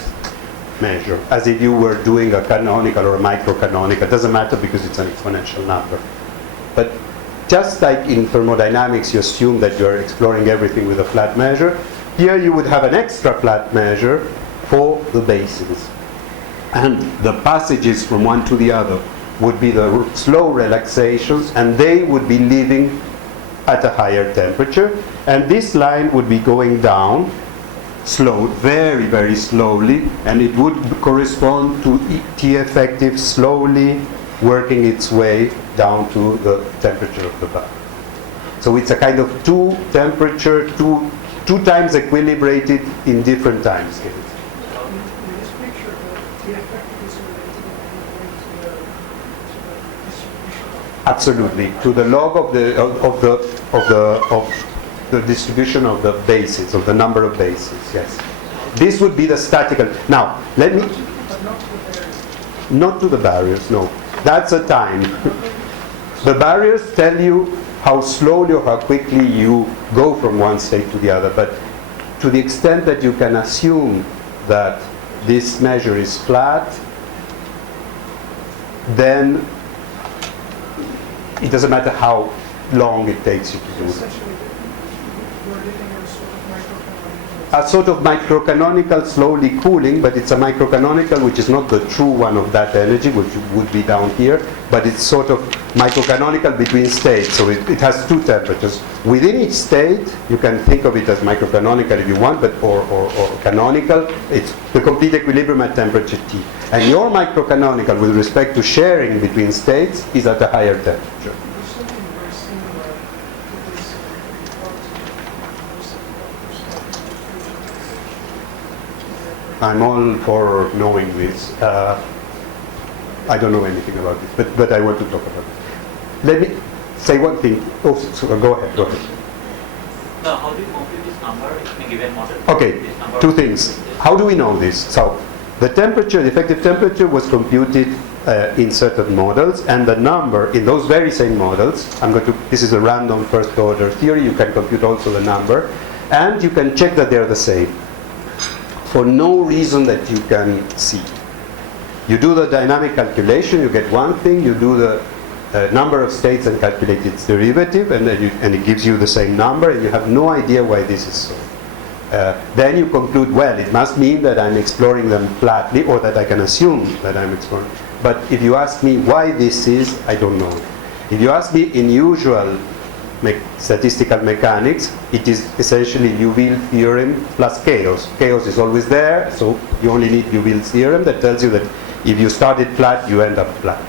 measure, as if you were doing a canonical or a microcanonical. It doesn't matter because it's an exponential number. But just like in thermodynamics you assume that you're exploring everything with a flat measure, here you would have an extra flat measure for the basins. And the passages from one to the other would be the slow relaxations, and they would be living at a higher temperature. And this line would be going down slow, very, very slowly, and it would correspond to T effective slowly working its way down to the temperature of the bath. So it's a kind of two temperature, two times equilibrated in different time scales. In this picture, the effective is related to the distribution. Absolutely, to the log of the distribution of the bases, of the number of bases. Yes, this would be the statical. Now, let me. But not to the barriers. Not to the barriers. No, that's a time. The barriers tell you how slowly or how quickly you go from one state to the other. But to the extent that you can assume that this measure is flat, then it doesn't matter how long it takes you to do it. Essentially, you're living in a sort of microcanonical a sort of microcanonical slowly cooling, but it's a microcanonical which is not the true one of that energy, which would be down here, but it's sort of microcanonical between states. So it has two temperatures. Within each state, you can think of it as microcanonical if you want, but or canonical. It's the complete equilibrium at temperature T. And your microcanonical with respect to sharing between states is at a higher temperature. There's something very similar to this I'm all for knowing this. I don't know anything about it, but I want to talk about it. Let me say one thing. Oh, so go ahead. Now, how do you compute this number in a given model? Okay, two things. How do we know this? So, the temperature, the effective temperature was computed in certain models, and the number in those very same models, this is a random first order theory, you can compute also the number, and you can check that they're the same for no reason that you can see. You do the dynamic calculation, you get one thing, you do the number of states and calculate its derivative, and it gives you the same number, and you have no idea why this is so. Then you conclude, well, it must mean that I'm exploring them flatly, or that I can assume that I'm exploring. But if you ask me why this is, I don't know. If you ask me in usual statistical mechanics, it is essentially Liouville theorem plus chaos. Chaos is always there, so you only need Liouville's theorem that tells you that if you started flat, you end up flat.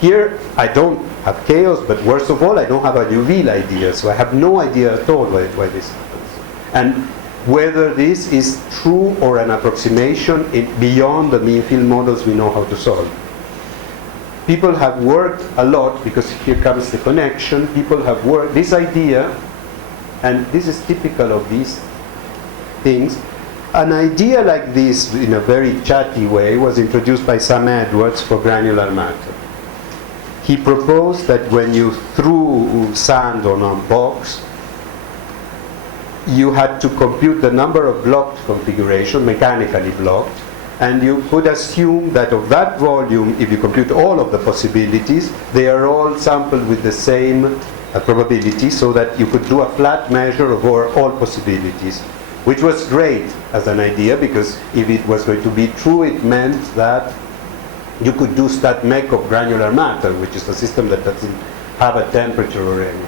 Here, I don't have chaos, but worst of all, I don't have a Liouville idea, so I have no idea at all why this happens. And whether this is true or an approximation beyond the mean field models we know how to solve. People have worked a lot, because here comes the connection, people have worked this idea, and this is typical of these things. An idea like this, in a very chatty way, was introduced by Sam Edwards for granular matter. He proposed that when you threw sand on a box, you had to compute the number of blocked configuration, mechanically blocked, and you could assume that of that volume, if you compute all of the possibilities, they are all sampled with the same probability, so that you could do a flat measure of all possibilities, which was great as an idea, because if it was going to be true, it meant that you could do stat mech of granular matter, which is a system that doesn't have a temperature or anything.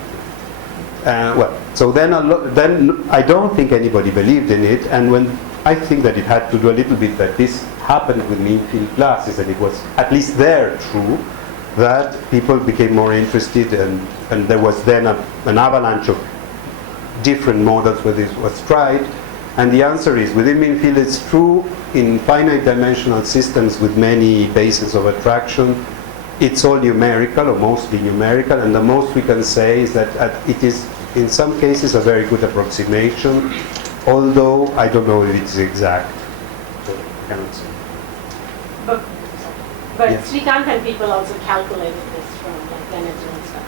So then I don't think anybody believed in it, and when I think that it had to do a little bit that this happened with mean field classes, and it was at least there true, that people became more interested, and there was then an avalanche of different models where this was tried. And the answer is, within mean field it's true, in finite dimensional systems with many bases of attraction, it's all numerical, or mostly numerical, and the most we can say is that it is, in some cases, a very good approximation, although I don't know if it's exact. So I cannot say. But Yes. Srikanth and people also calculated this from energy and stuff.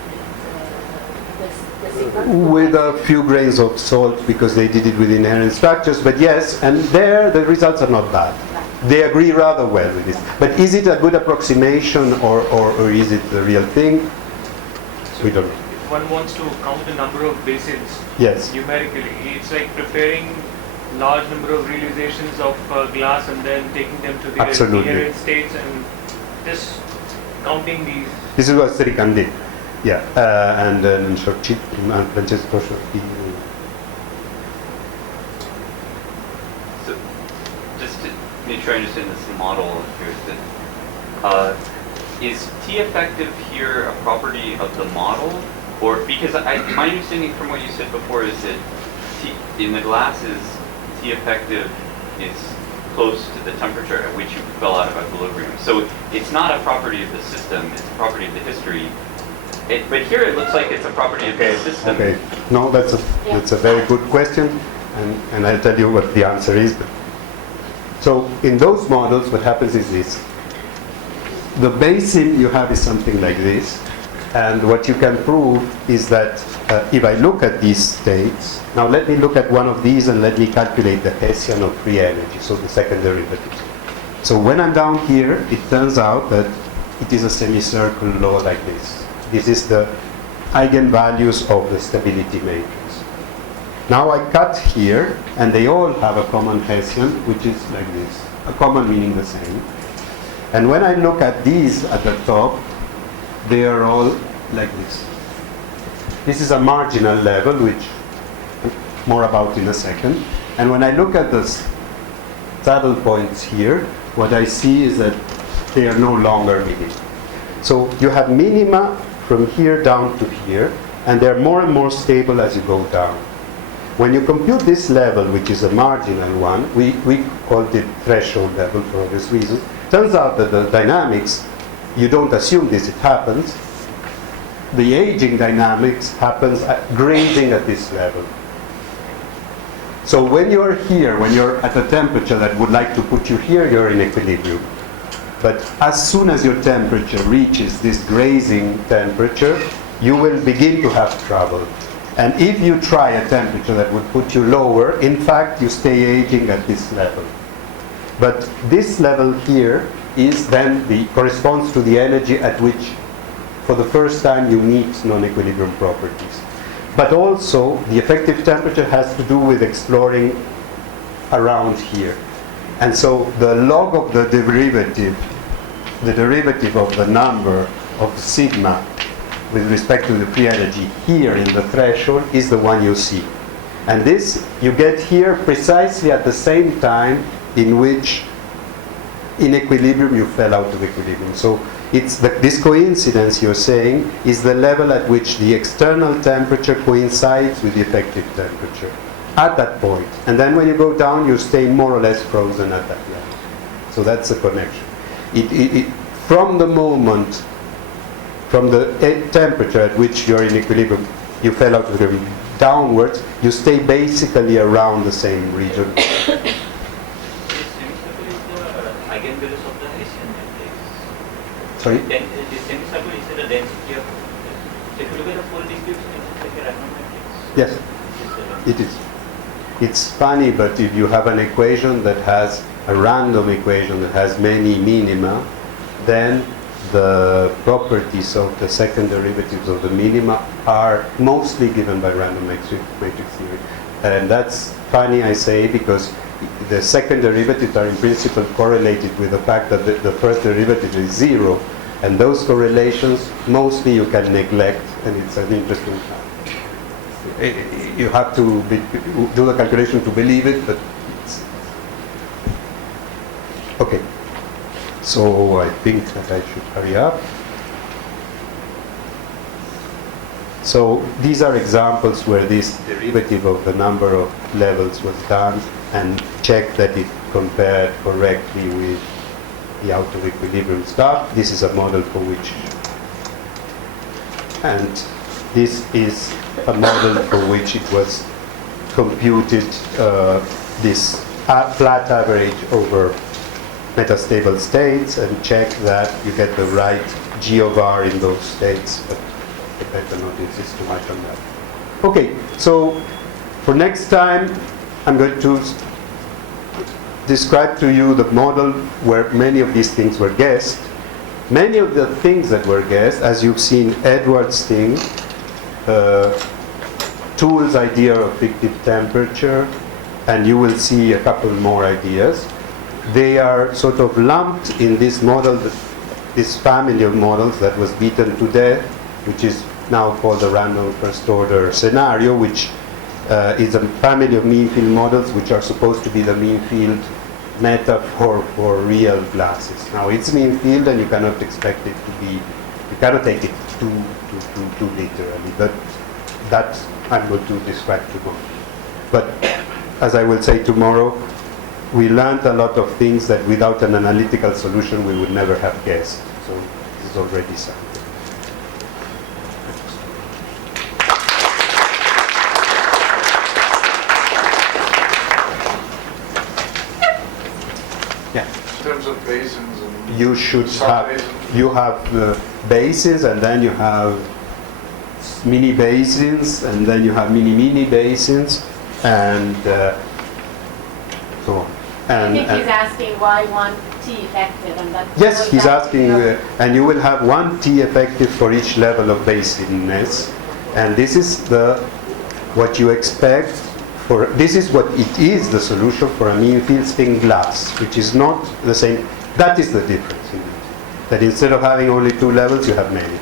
With a few grains of salt, because they did it with inherent structures, but yes, and there the results are not bad. They agree rather well with this. But is it a good approximation, or is it the real thing? We don't know. If one wants to count the number of basins numerically, it's like preparing large number of realizations of glass and then taking them to the inherent states and just counting these. This is what Srikanth did. Yeah, and Francesco Sciocchi. So, just to make sure I understand this model here, that, is T effective here a property of the model? Or, because my understanding from what you said before is that in the glasses, T effective is close to the temperature at which you fell out of equilibrium. So it's not a property of the system, it's a property of the history. But here it looks like it's a property of the system. Okay, no, that's a very good question, and I'll tell you what the answer is. So in those models, what happens is this. The basin you have is something like this, and what you can prove is that if I look at these states, now let me look at one of these and let me calculate the Hessian of free energy, so the second derivative. So when I'm down here, it turns out that it is a semicircle law like this. This is the eigenvalues of the stability matrix. Now I cut here, and they all have a common Hessian, which is like this. A common meaning the same. And when I look at these at the top, they are all like this. This is a marginal level, which more about in a second. And when I look at the saddle points here, what I see is that they are no longer minima. So you have minima from here down to here, and they're more and more stable as you go down. When you compute this level, which is a marginal one, we called it threshold level for obvious reasons. Turns out that the dynamics, you don't assume this, it happens. The aging dynamics happens at grazing at this level. So when you're here, when you're at a temperature that would like to put you here, you're in equilibrium. But as soon as your temperature reaches this grazing temperature, you will begin to have trouble. And if you try a temperature that would put you lower, in fact, you stay aging at this level. But this level here is then corresponds to the energy at which, for the first time, you meet non-equilibrium properties. But also, the effective temperature has to do with exploring around here. And so the log of the derivative of the number of sigma with respect to the free energy here in the threshold is the one you see. And this you get here precisely at the same time in which in equilibrium you fell out of equilibrium. So it's this coincidence you're saying is the level at which the external temperature coincides with the effective temperature at that point. And then when you go down, you stay more or less frozen at that level. So that's a connection. From the moment, from the temperature at which you're in equilibrium, you fell out of equilibrium, downwards, you stay basically around the same region. Sorry? This semicircle is the density of. So if you look at the full description, it's like a random matrix. Yes, it is. It's funny, but if you have an equation that has a random equation that has many minima, then the properties of the second derivatives of the minima are mostly given by random matrix theory. And that's funny, I say, because the second derivatives are in principle correlated with the fact that the first derivative is zero, and those correlations mostly you can neglect, and it's an interesting fact. You have to do the calculation to believe it, but it's okay. So I think that I should hurry up. So these are examples where this derivative of the number of levels was done and checked that it compared correctly with the out of equilibrium stuff. This is a model for which, and this is a model for which it was computed this flat average over metastable states and check that you get the right G of R in those states, but I better not insist too much on that. Okay, so for next time I'm going to describe to you the model where many of these things were guessed. Many of the things that were guessed, as you've seen Edwards' thing, Toole's idea of fictive temperature, and you will see a couple more ideas. They are sort of lumped in this model, this family of models that was beaten to death, which is now called the random first order scenario, which is a family of mean field models which are supposed to be the mean field metaphor for real glasses. Now it's mean field and you cannot expect it to be, you cannot take it too literally, but that I'm going to describe tomorrow. But as I will say tomorrow, we learned a lot of things that without an analytical solution we would never have guessed. So this is already something. Yeah. In terms of basins and you should have basins, and then you have mini basins, and then you have mini basins, and so on. I think he's asking why one T effective, and that. Yes, he's asking, and you will have one T effective for each level of basinness, and this is what you expect this is what it is, the solution for a mean field spin glass, which is not the same. That is the difference, indeed. That instead of having only 2 levels, you have many.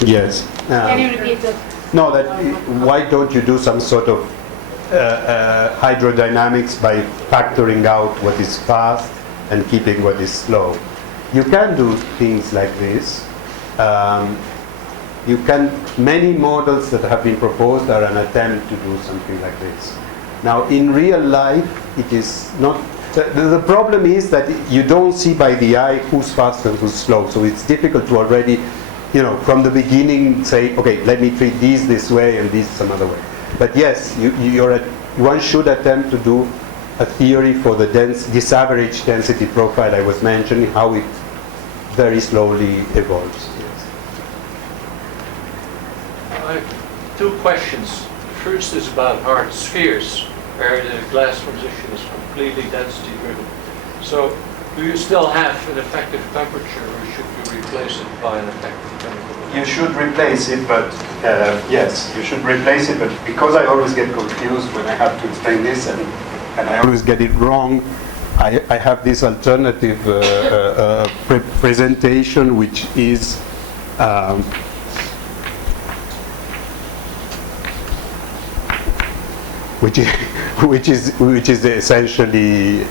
Yes. Can you repeat it? No, why don't you do some sort of hydrodynamics by factoring out what is fast and keeping what is slow? You can do things like this. Many models that have been proposed are an attempt to do something like this. Now, in real life, it is not. The problem is that you don't see by the eye who's fast and who's slow. So it's difficult to already, from the beginning say, okay, let me treat these this way and these some other way. But yes, one should attempt to do a theory for this average density profile I was mentioning, how it very slowly evolves. Yes. I have 2 questions. First is about hard spheres, where the glass transition is completely density driven. So, do you still have an effective temperature, or should you replace it by an effective temperature? You should replace it, but yes, you should replace it, but because I always get confused when I have to explain this and I always get it wrong, I have this alternative presentation, which is which is essentially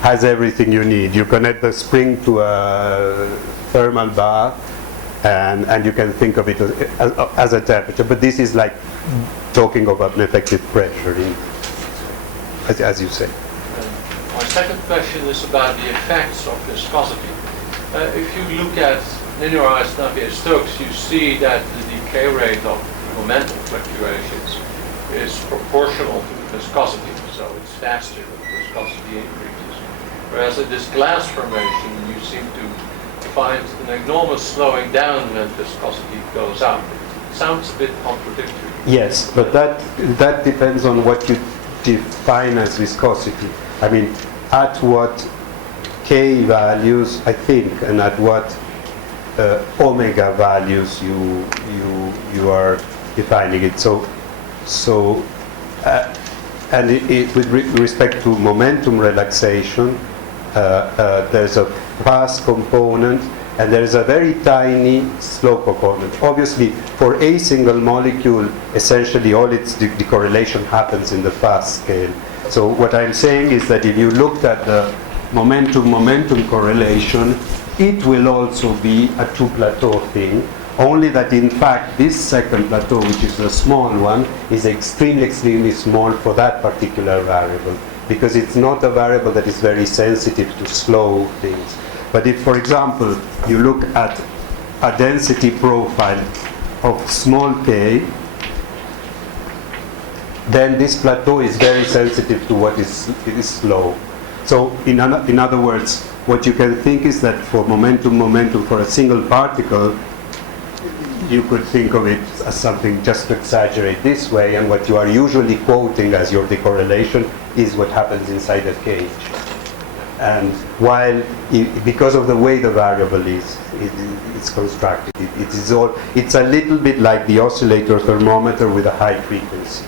has everything you need. You connect the spring to a thermal bath, and you can think of it as a temperature. But this is like talking about an effective pressure, as you say. My second question is about the effects of viscosity. If you look at linearized Navier-Stokes, you see that the decay rate of momentum fluctuations is proportional to the viscosity, so it's faster when the viscosity increases. Whereas in this glass formation, you seem to find an enormous slowing down when viscosity goes up. It sounds a bit contradictory. Yes, but that depends on what you define as viscosity. I mean, at what K values, I think, and at what omega values you are defining it. And with respect to momentum relaxation, there's a fast component and there's a very tiny slow component. Obviously, for a single molecule, essentially all its decorrelation happens in the fast scale. So what I'm saying is that if you looked at the momentum correlation, it will also be a 2-plateau thing, only that in fact this second plateau, which is the small one, is extremely small for that particular variable, because it's not a variable that is very sensitive to slow things. But if, for example, you look at a density profile of small k, then this plateau is very sensitive to what is slow. So in other words, what you can think is that for momentum for a single particle, you could think of it as something just to exaggerate this way, and what you are usually quoting as your decorrelation is what happens inside a cage. And while, because of the way the variable is, it's constructed, it's a little bit like the oscillator thermometer with a high frequency.